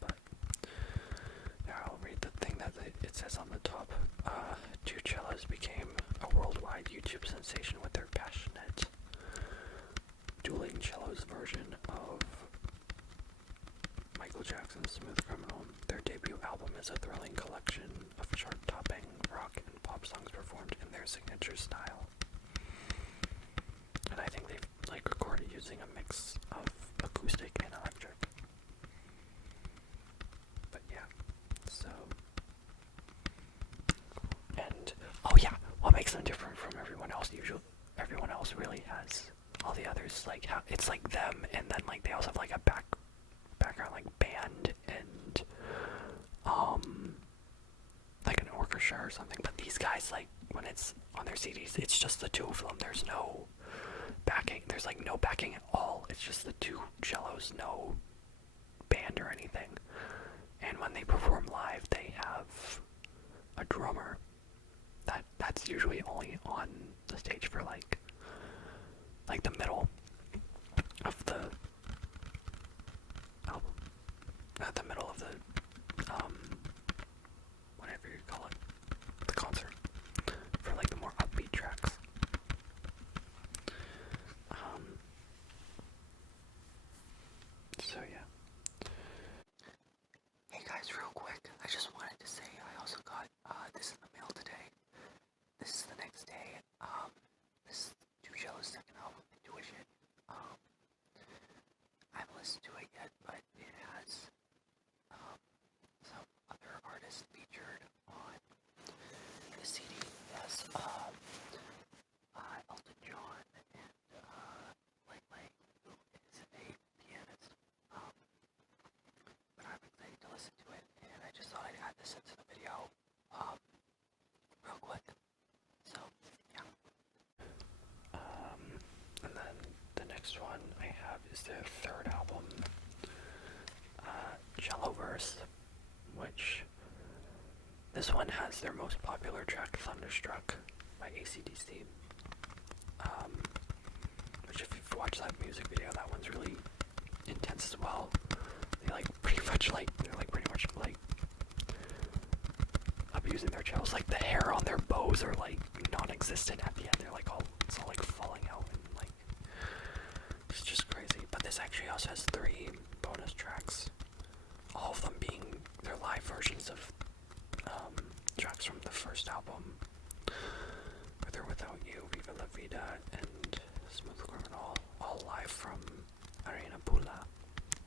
But yeah, I'll read the thing that it says on the top. 2 cellos became a worldwide YouTube sensation with their passionate dueling cellos version of Michael Jackson's Smooth Criminal. Their debut album is a thrilling collection of chart-topping rock and pop songs performed in their signature style. And I think they've like recorded using a mix of acoustic and electric. But yeah, so. And oh yeah, what makes them different from everyone else? Usually, everyone else really has all the others like it's like them, and then like they also have like a background like band and like an orchestra or something. But these guys, like when it's on their CDs, it's just the 2 of them. There's no backing. There's like no backing at all. It's just the 2 cellos, no band or anything. And when they perform live, they have a drummer. That's usually only on the stage for like the middle of the album, the middle of the whatever you call it, the concert, for like the more upbeat tracks. So yeah. Hey guys, real quick, I just wanted to say I also got this in the mail today. This is the next day. This is 2 cellos second album, Intuition. I haven't listened to it yet, but it has some other artists featured on the CD. Yes, Elton John and Lay, who is a pianist. But I'm excited to listen to it, and I just thought I'd add this into the video real quick. So, yeah. And then the next one I have is their 3rd album, Celloverse, which this one has their most popular track, Thunderstruck, by AC/DC. Which if you've watched that music video, that one's really intense as well. They're pretty much abusing their cellos. Like the hair on their bows are like non-existent at the end. They're like it's all like falling out, and like also has 3 bonus tracks, all of them being their live versions of tracks from the first album, With or Without You, Viva La Vida, and Smooth Criminal, all live from Arena Pula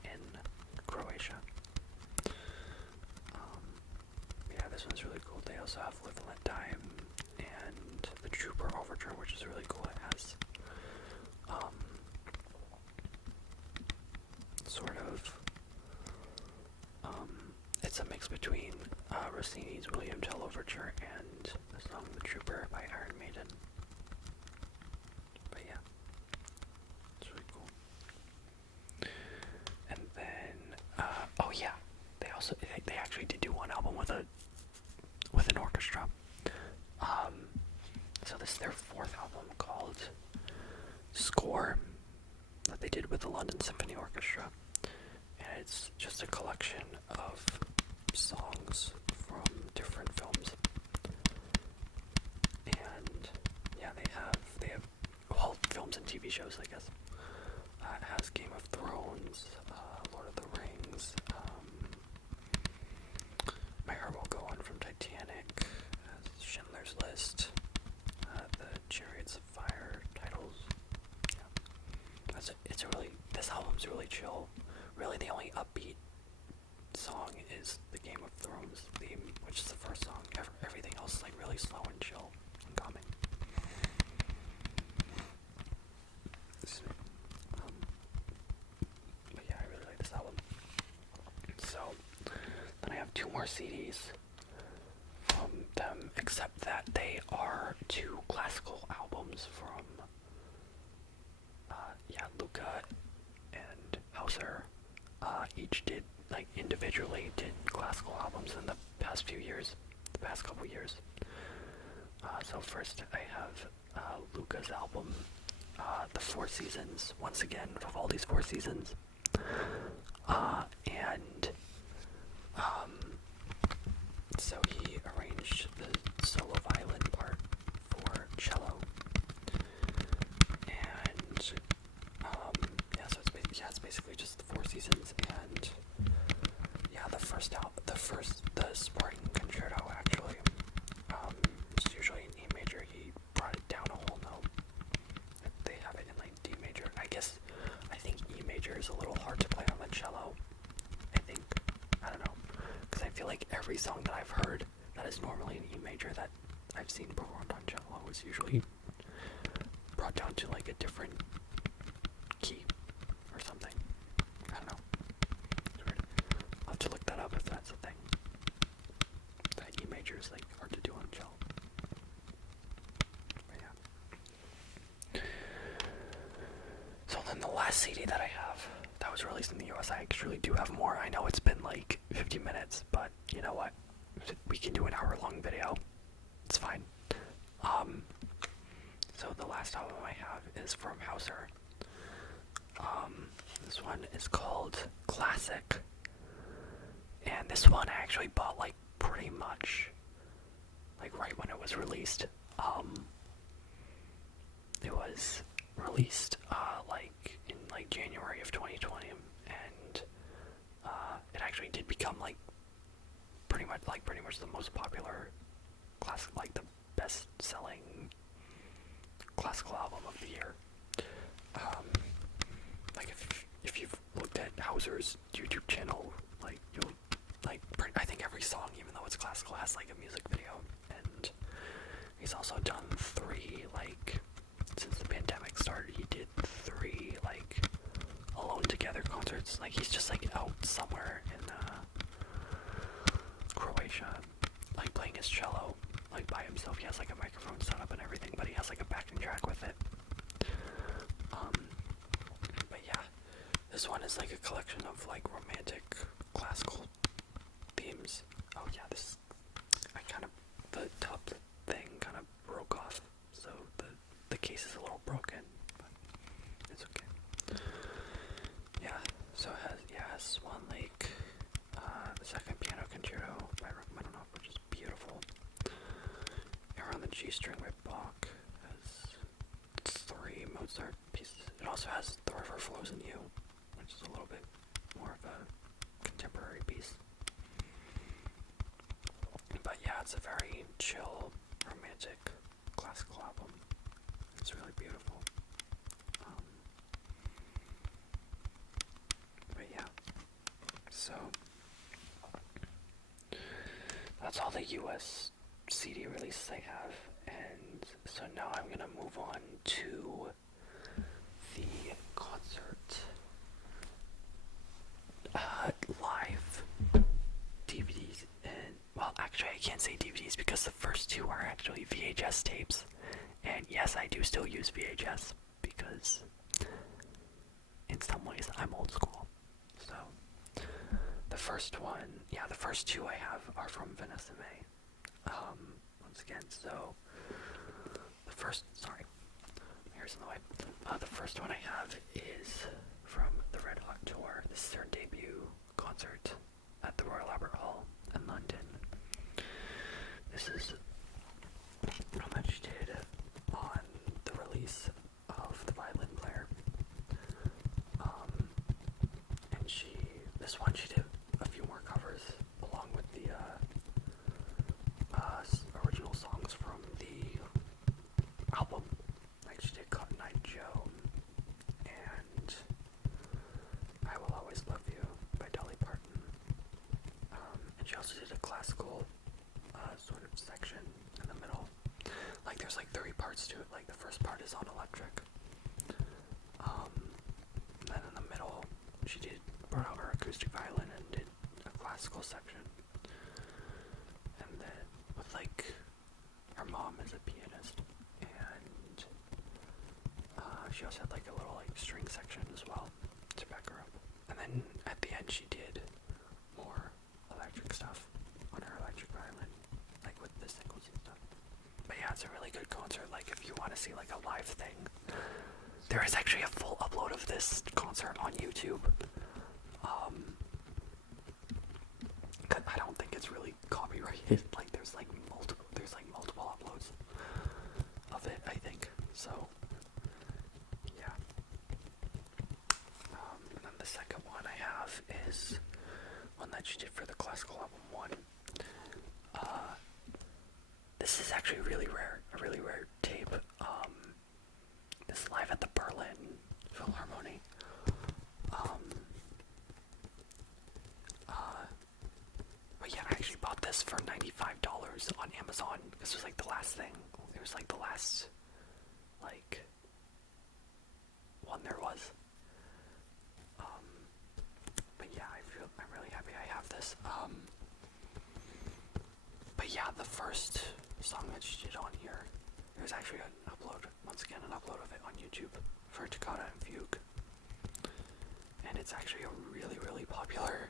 in Croatia. Yeah, this one's really cool. They also have Live and Let Die and the Trooper Overture, which is really cool. It has sort of it's a mix between Rossini's William Tell Overture and the song The Trooper by Iron Maiden. But yeah, it's really cool. And then oh yeah, they actually did do one album with an orchestra. So this is their 4th album called Score that they did with the London Symphony Orchestra, and it's just a collection of songs from different films. And yeah, they have well, films and TV shows, I guess. It has Game of Thrones, Lord of the Rings, My Heart Will Go On from Titanic, Schindler's List, the Chariots of Fire titles. Yeah. This album's really chill. Really, the only upbeat song is the Game of Thrones theme, which is the first song. Everything else is like really slow and chill and calming. But yeah, I really like this album. So then I have 2 more CDs from them, except that they are 2 classical albums from Luca and Hauser. Each did, like, individually did classical albums in the past couple years. So first I have Luca's album, The 4 Seasons, once again, Vivaldi's 4 Seasons. So he arranged the solo violin part for cello. And so it's basically just the 4 Seasons, and the Spartan Concerto actually. It's usually in E major. He brought it down a whole note. They have it in like D major. I think E major is a little hard to play on the cello. I don't know, because I feel like every song that I've heard that is normally in E major that I've seen performed on cello is usually brought down to like a different key or something. I don't know. It's weird. I'll have to look that up if that's a thing. That E major is like hard to do on cello. But yeah. So then the last CD that I have that was released in the US, I actually do have more. I know it's been like 50 minutes, but you know what? We can do an hour-long video. It's fine. So the last album I have is from Hauser. This one is called Classic. And this one I actually bought like pretty much like right when it was released. It was released like in like January of 2020, and it actually did become like pretty much the most popular classic, like the best selling classical album of the year. Like if you've looked at Hauser's YouTube channel, like you'll like I think every song, even though it's classical, has like a music video. And he's also done 3 like since the pandemic started. He did 3 like Alone Together concerts. Like he's just like out somewhere in Croatia, like playing his cello like by himself. He has like a microphone set up and everything, but he has like a backing track with it. But yeah, this one is like a collection of like romantic classical themes. Oh yeah, the top thing kind of broke off, so the case is a little broken, but it's okay. Yeah, so it has Swan Lake, the second piano concerto by Rachmaninoff, which is beautiful. Around the G string by Bach, has 3 Mozart pieces. It also has The River Flows in You, just a little bit more of a contemporary piece. But yeah, it's a very chill, romantic, classical album. It's really beautiful. But yeah, so that's all the US CD releases I have, and so now I'm gonna move on to the concert live DVDs, and well, actually I can't say DVDs because the first two are actually VHS tapes, and yes, I do still use VHS because in some ways I'm old school. So the first two I have are from Vanessa Mae. Once again, so here's in the way. The first one I have is from the Red Hot Tour. This is their debut concert at the Royal Albert Hall in London. This is how much she did on the release of The Violin Player. And this one she did a few more covers along with the original songs from the album. Like she did Cotton Eye Joe and I Will Always Love You by Dolly Parton. And she also did a classical sort of section in the middle. Like there's like 30 parts to it. Like the first part is on electric. And then in the middle she brought out her acoustic violin and did a classical section. And then with like her mom is a pianist, and she also had like a little like string section as well to back her up. And then at the end she did more electric stuff on her electric violin, like with the singles and stuff. But yeah, it's a really good concert. Like if you want to see like a live thing, there is actually a full upload of this concert on YouTube. I don't think it's really copyrighted. Like there's multiple uploads of it, I think. So yeah. And then the second one I have is one that she did for the classical album 1. This is actually a really rare tape. This is live at the Berlin Philharmonic. But yeah, I actually bought this for $95 on Amazon. This was like the last thing. It was like the last, like, one there was. But yeah, I'm really happy I have this. But yeah, the first song that she did on here, there's actually an upload of it on YouTube for Toccata and Fugue. And it's actually a really, really popular,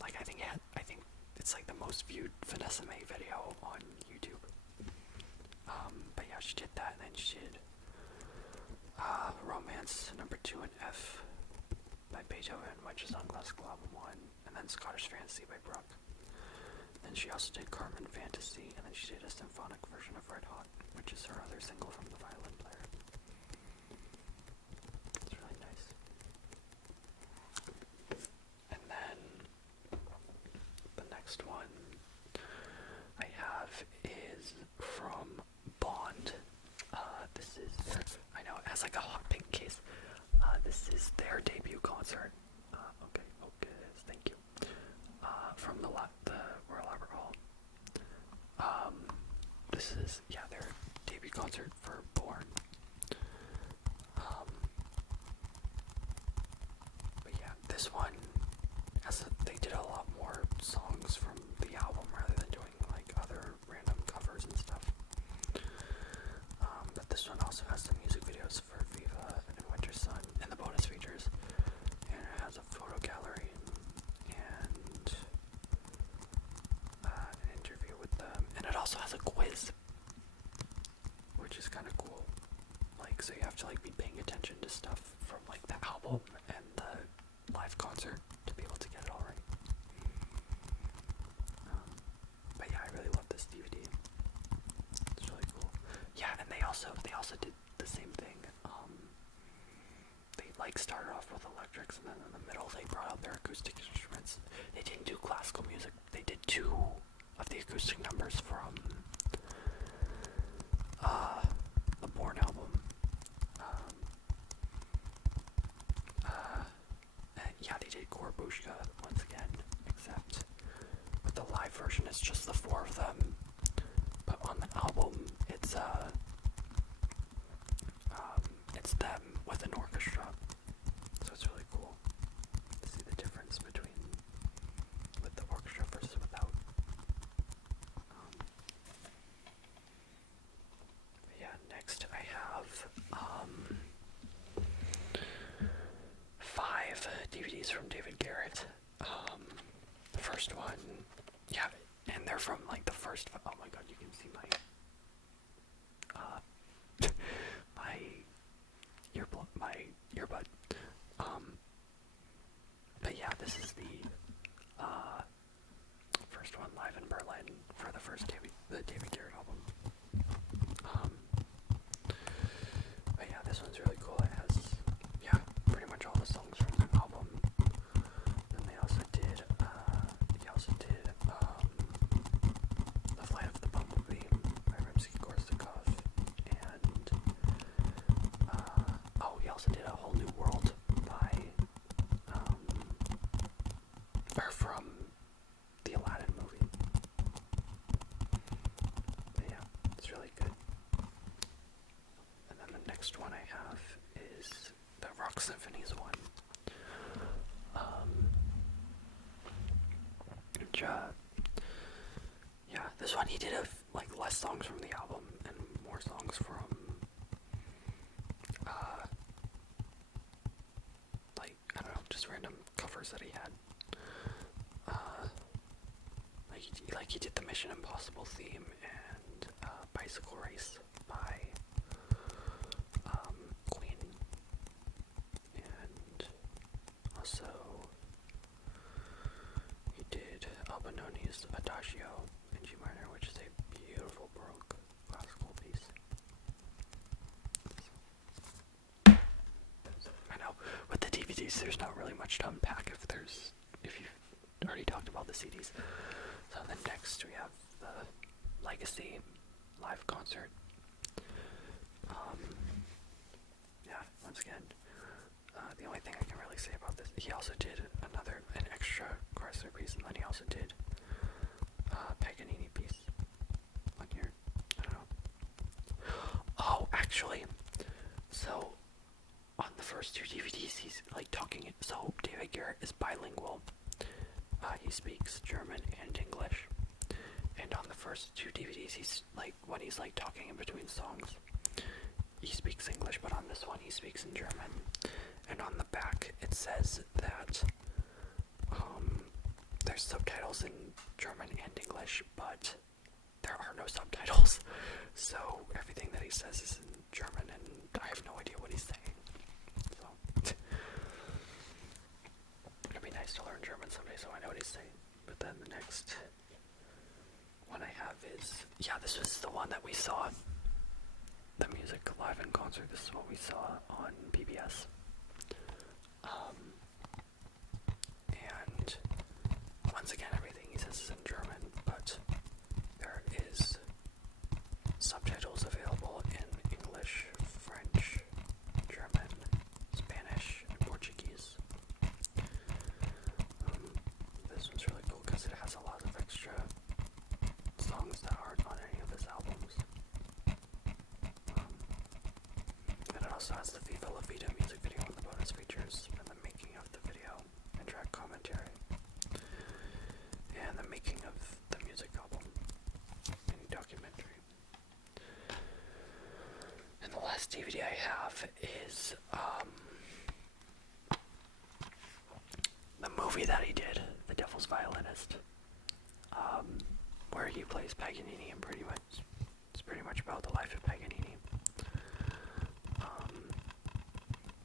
like I think it's like the most viewed Vanessa Mae video on YouTube. But yeah, she did that, and then she did Romance number 2 in F by Beethoven, which is on Classical Album 1, and then Scottish Fantasy by Bruck. Then she also did Carmen Fantasy, and then she did a symphonic version of Red Hot, which is her other single from The Violin Player. It's really nice. And then the next one I have is from Bond. This is I know it has like a hot pink case. This is their debut concert. Okay, thank you. From the Royal Albert Hall. This is their debut concert for Born. But yeah, this one they did a lot more songs from the album rather than doing like other random covers and stuff. But this one also has some music videos for Viva and Winter Sun and the bonus features, and it has a photo gallery and an interview with them, and it also has a quiz, which is kind of cool. Like, so you have to like be paying attention to stuff from like the album and the live concert to be able to get it all right. But yeah, I really love this DVD. It's really cool. Yeah, and they also did the same thing. like started off with electrics, and then in the middle they brought out their acoustic instruments. They didn't do classical music. They did two of the acoustic numbers from the Born album. Yeah, they did Gorbushka once again, except with the live version it's just the four of them. But on the album, it's them with an orchestra, so it's really cool to see the difference between with the orchestra versus without. Yeah, next I have 5 DVDs from David Garrett. The first one, yeah, and they're from like the first. Oh my God, you can see my my earbud. But yeah, this is the first one live in Berlin for the first the David Garrett album. But yeah, this one's really cool. It has, yeah, pretty much all the songs from the album. Then he also did The Flight of the Bumblebee by Rimsky-Korsakov, and he also did A Whole New World by or from the Aladdin movie. But yeah, it's really good. And then the next one I have is the Rock Symphonies one. Yeah, this one he did like less songs from the album and more songs from like, I don't know, just random covers that he had. Like he did the Mission Impossible theme and Bicycle Race by Queen, and also he did Albinoni's Adagio in G minor, which is a beautiful Baroque classical piece. I know, with the DVDs there's not really much to unpack if you've already talked about the CDs. So then next we have the Legacy live concert. Yeah, once again, the only thing I can really say about this, he also did an extra Chrysler piece, and then he also did Paganini piece on here. I don't know. Oh, actually, so on the first 2 DVDs, he's like talking. So David Garrett is bilingual. He speaks German and English. And on the first 2 DVDs, he's like, when he's like talking in between songs, he speaks English, but on this one he speaks in German. And on the back it says that there's subtitles in German and English, but there are no subtitles. So everything that he says is in German, and I have no idea what he's saying. So it'd be nice to learn German someday so I know what he's saying. But then the next one I have is, yeah, this was the one that we saw, the music live in concert. This is what we saw on PBS. And once again, everything he says is in German, but there is subtitles available in English, French, German, Spanish, and Portuguese. This one's really cool because it has a lot of extra songs that aren't on any of his albums. And it also has the Viva La Vida music video and the bonus features, and the making of the video, and track commentary, and the making of the music album, and documentary. And the last DVD I have is the movie that he did, The Devil's Violinist, where he plays Paganini, and it's pretty much about the life of Paganini.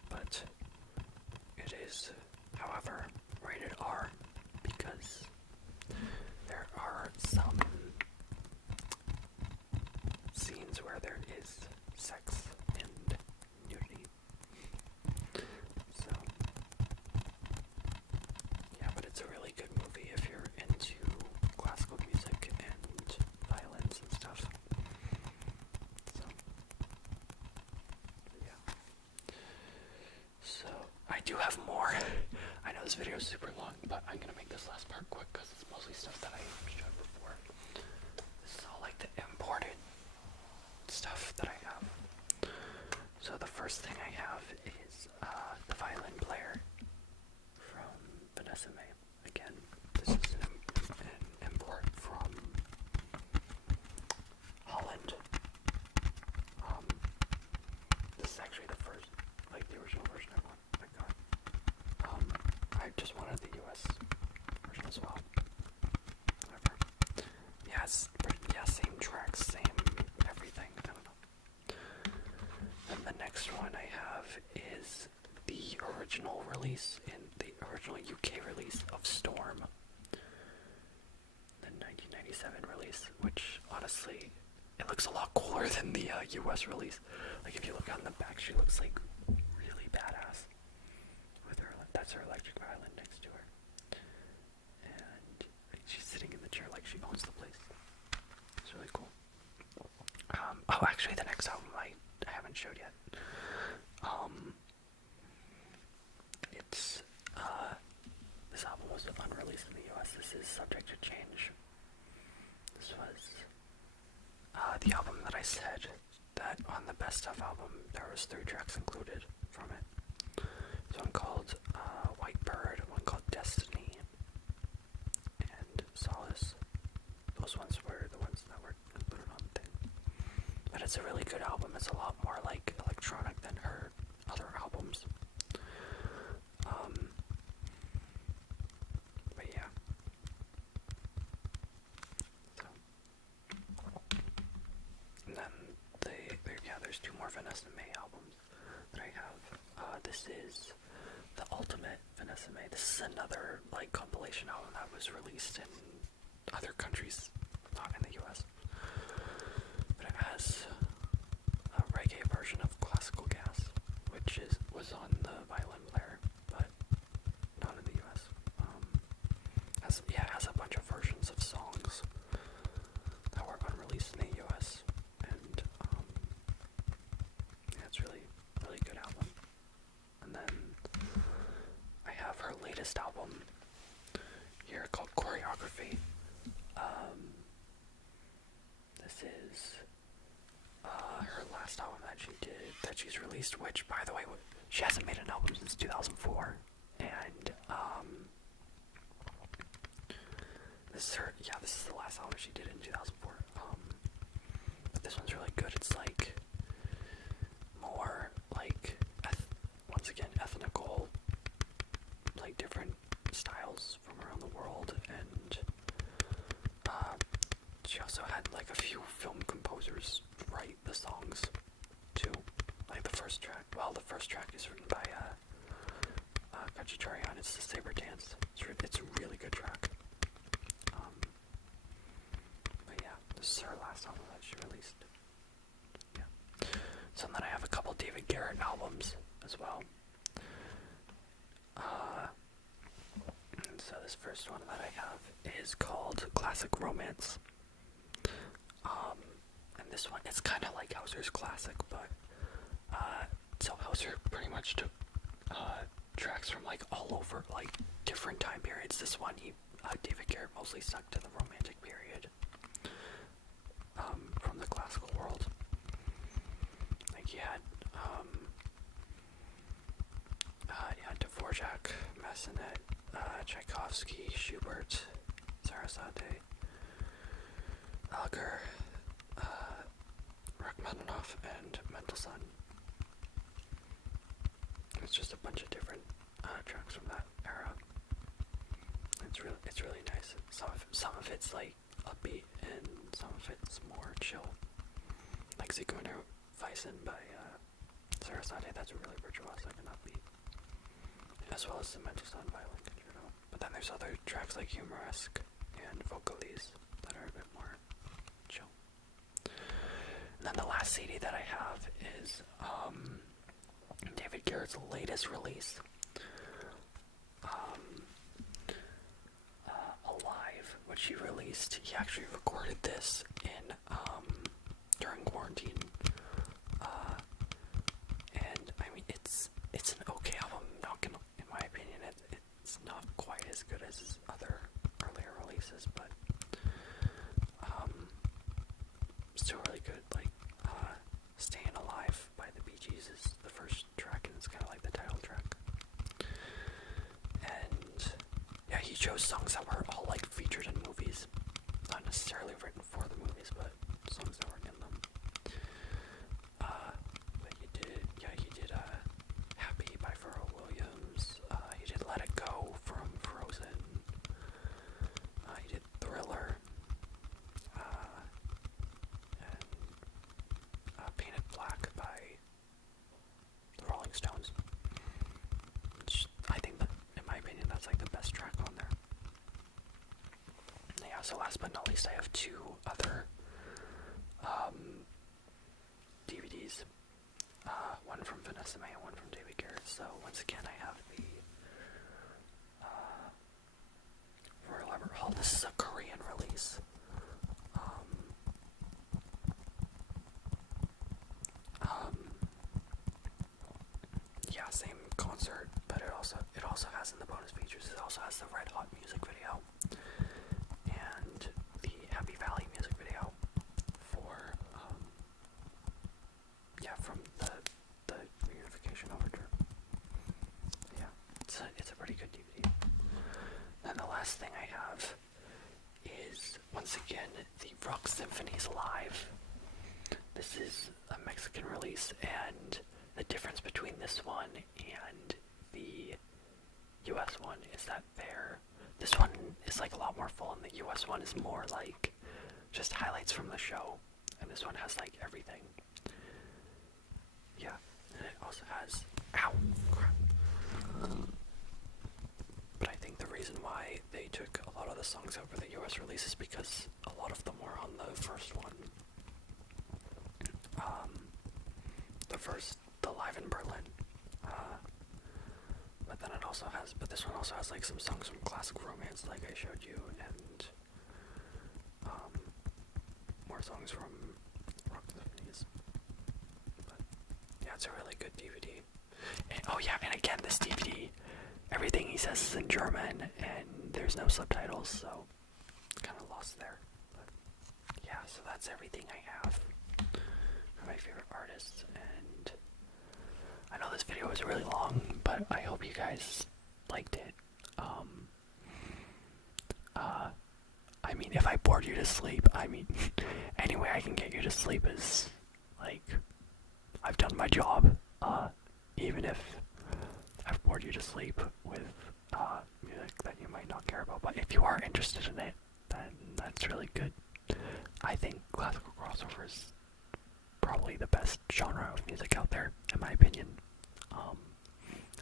But it is, however, rated R because there are some scenes where there is sex and nudity. have more. I know this video is super long, but I'm gonna make this last part quick because it's mostly stuff that I showed before. This is all like the imported stuff that I have. So the first thing I have is the violin player from Vanessa May. Again, this is an import from Holland. This is actually the first, like the original version I got. I just wanted the US version as well. Whatever. Yeah, same tracks, same everything. I don't know. And the next one I have is the original release, in the original UK release of Storm. The 1997 release, which honestly, it looks a lot cooler than the US release. Like if you look on the back, she looks like really badass. With her, that's her electric violin next to her. And she's sitting in the chair like she owns the place. It's really cool. Oh, actually, the next album I haven't showed yet. It's this album was unreleased in the US. This is Subject to Change. This was the album that I said that on the Best Of album there was 3 tracks included from it. There's one called White Bird, one called Destiny, and Solace. Those ones were the ones that were included on the thing. But it's a really good album. It's a lot more like electronic than her other albums. But yeah. So. And then there's 2 more Vanessa May albums that I have. This is the ultimate Vanessa May. This is another like compilation album that was released in other countries, not in the US. But it has a reggae version of Classical Gas, which was on the violin player, but not in the US. It has a bunch of versions of songs that were unreleased in the US, and it's really, really good album. And then I have her latest album here called Choreography. This is her last album that she's released, which, by the way, she hasn't made an album since 2004, and this is the last album she did in 2004. But this one's really good. It's like more like once again ethnical, like different styles from around the world, and she also had like a few film composers write the songs too. Like the first track is written by Kachitarian. It's the Saber Dance. It's a really good track. But yeah, this is her last album that she released. Yeah. So then I have a couple David Garrett albums as well. And so this first one that I have is called Classic Romance. And this one, it's kind of like Hauser's Classic, but so Hauser pretty much took tracks from like all over, like different time periods. This one, David Garrett mostly stuck to the Romantic period from the classical world. Like he had Dvorak, Massenet, Tchaikovsky, Schubert, Sarasate, Elgar, Rachmaninoff, and Mendelssohn. It's just a bunch of different tracks from that era. It's really nice. Some of it's like upbeat, and some of it's more chill. Like Zigeuner Weissen by Sarasate, that's really virtuosic and upbeat, as well as the Mendelssohn violin concerto. But then there's other tracks like Humoresque and Vocalise that are a bit more chill. And then the last CD that I have is David Garrett's latest release, Alive, which he released. He actually recorded this in during quarantine, and I mean it's an okay album. I'm not gonna as good as his other earlier releases, but still really good. Like Staying Alive by the Bee Gees is the first track, and it's kind of like the title track. And yeah, he chose songs that were all like featured in movies, not necessarily written for the movies, but songs that were in them. But he did Happy by Pharrell Williams. He did Let It Go from Frozen. He did Thriller. And Painted Black by the Rolling Stones. Which I think that, in my opinion, that's like the best track on there. Yeah, so last but not least, I have two other DVDs. One from Vanessa May and one from David Garrett. So once again, I have the Royal Albert Hall. This is a Korean release. Yeah, same concert, but it also has in the bonus features. It also has the Red Hot music video and the Happy Valley music video for from the Reunification Overture. Yeah, it's a pretty good DVD. And the last thing I have is once again the Rock Symphonies Live. This is a Mexican release, and the difference between this one and the US one is that this one is like a lot more full, and the US one is more like just highlights from the show, and this one has like everything. Yeah, and it also has crap. But I think the reason why they took a lot of the songs out for the US release is because a lot of them were on the first one. The Live in Berlin. But this one also has like some songs from Classic Romance, like I showed you, and more songs from Rock Symphonies. But yeah, it's a really good DVD. And again, this DVD, everything he says is in German, and there's no subtitles, so kind of lost there. But yeah, so that's everything I have for my favorite artists, and I know this video was really long, but I hope you guys liked it. I mean, if I bored you to sleep, any way I can get you to sleep is, like, I've done my job, even if I've bored you to sleep with, music that you might not care about, but if you are interested in it, then that's really good. I think classical crossover is probably the best genre of music out there, in my opinion.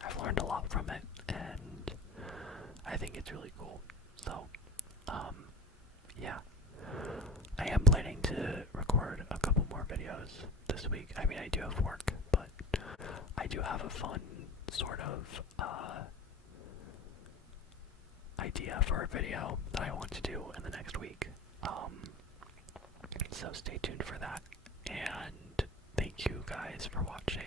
I've learned a lot from it, and I think it's really cool. So, yeah. I am planning to record a couple more videos this week. I mean, I do have work, but I do have a fun sort of idea for a video that I want to do in the next week. So stay tuned for that, and thank you guys for watching.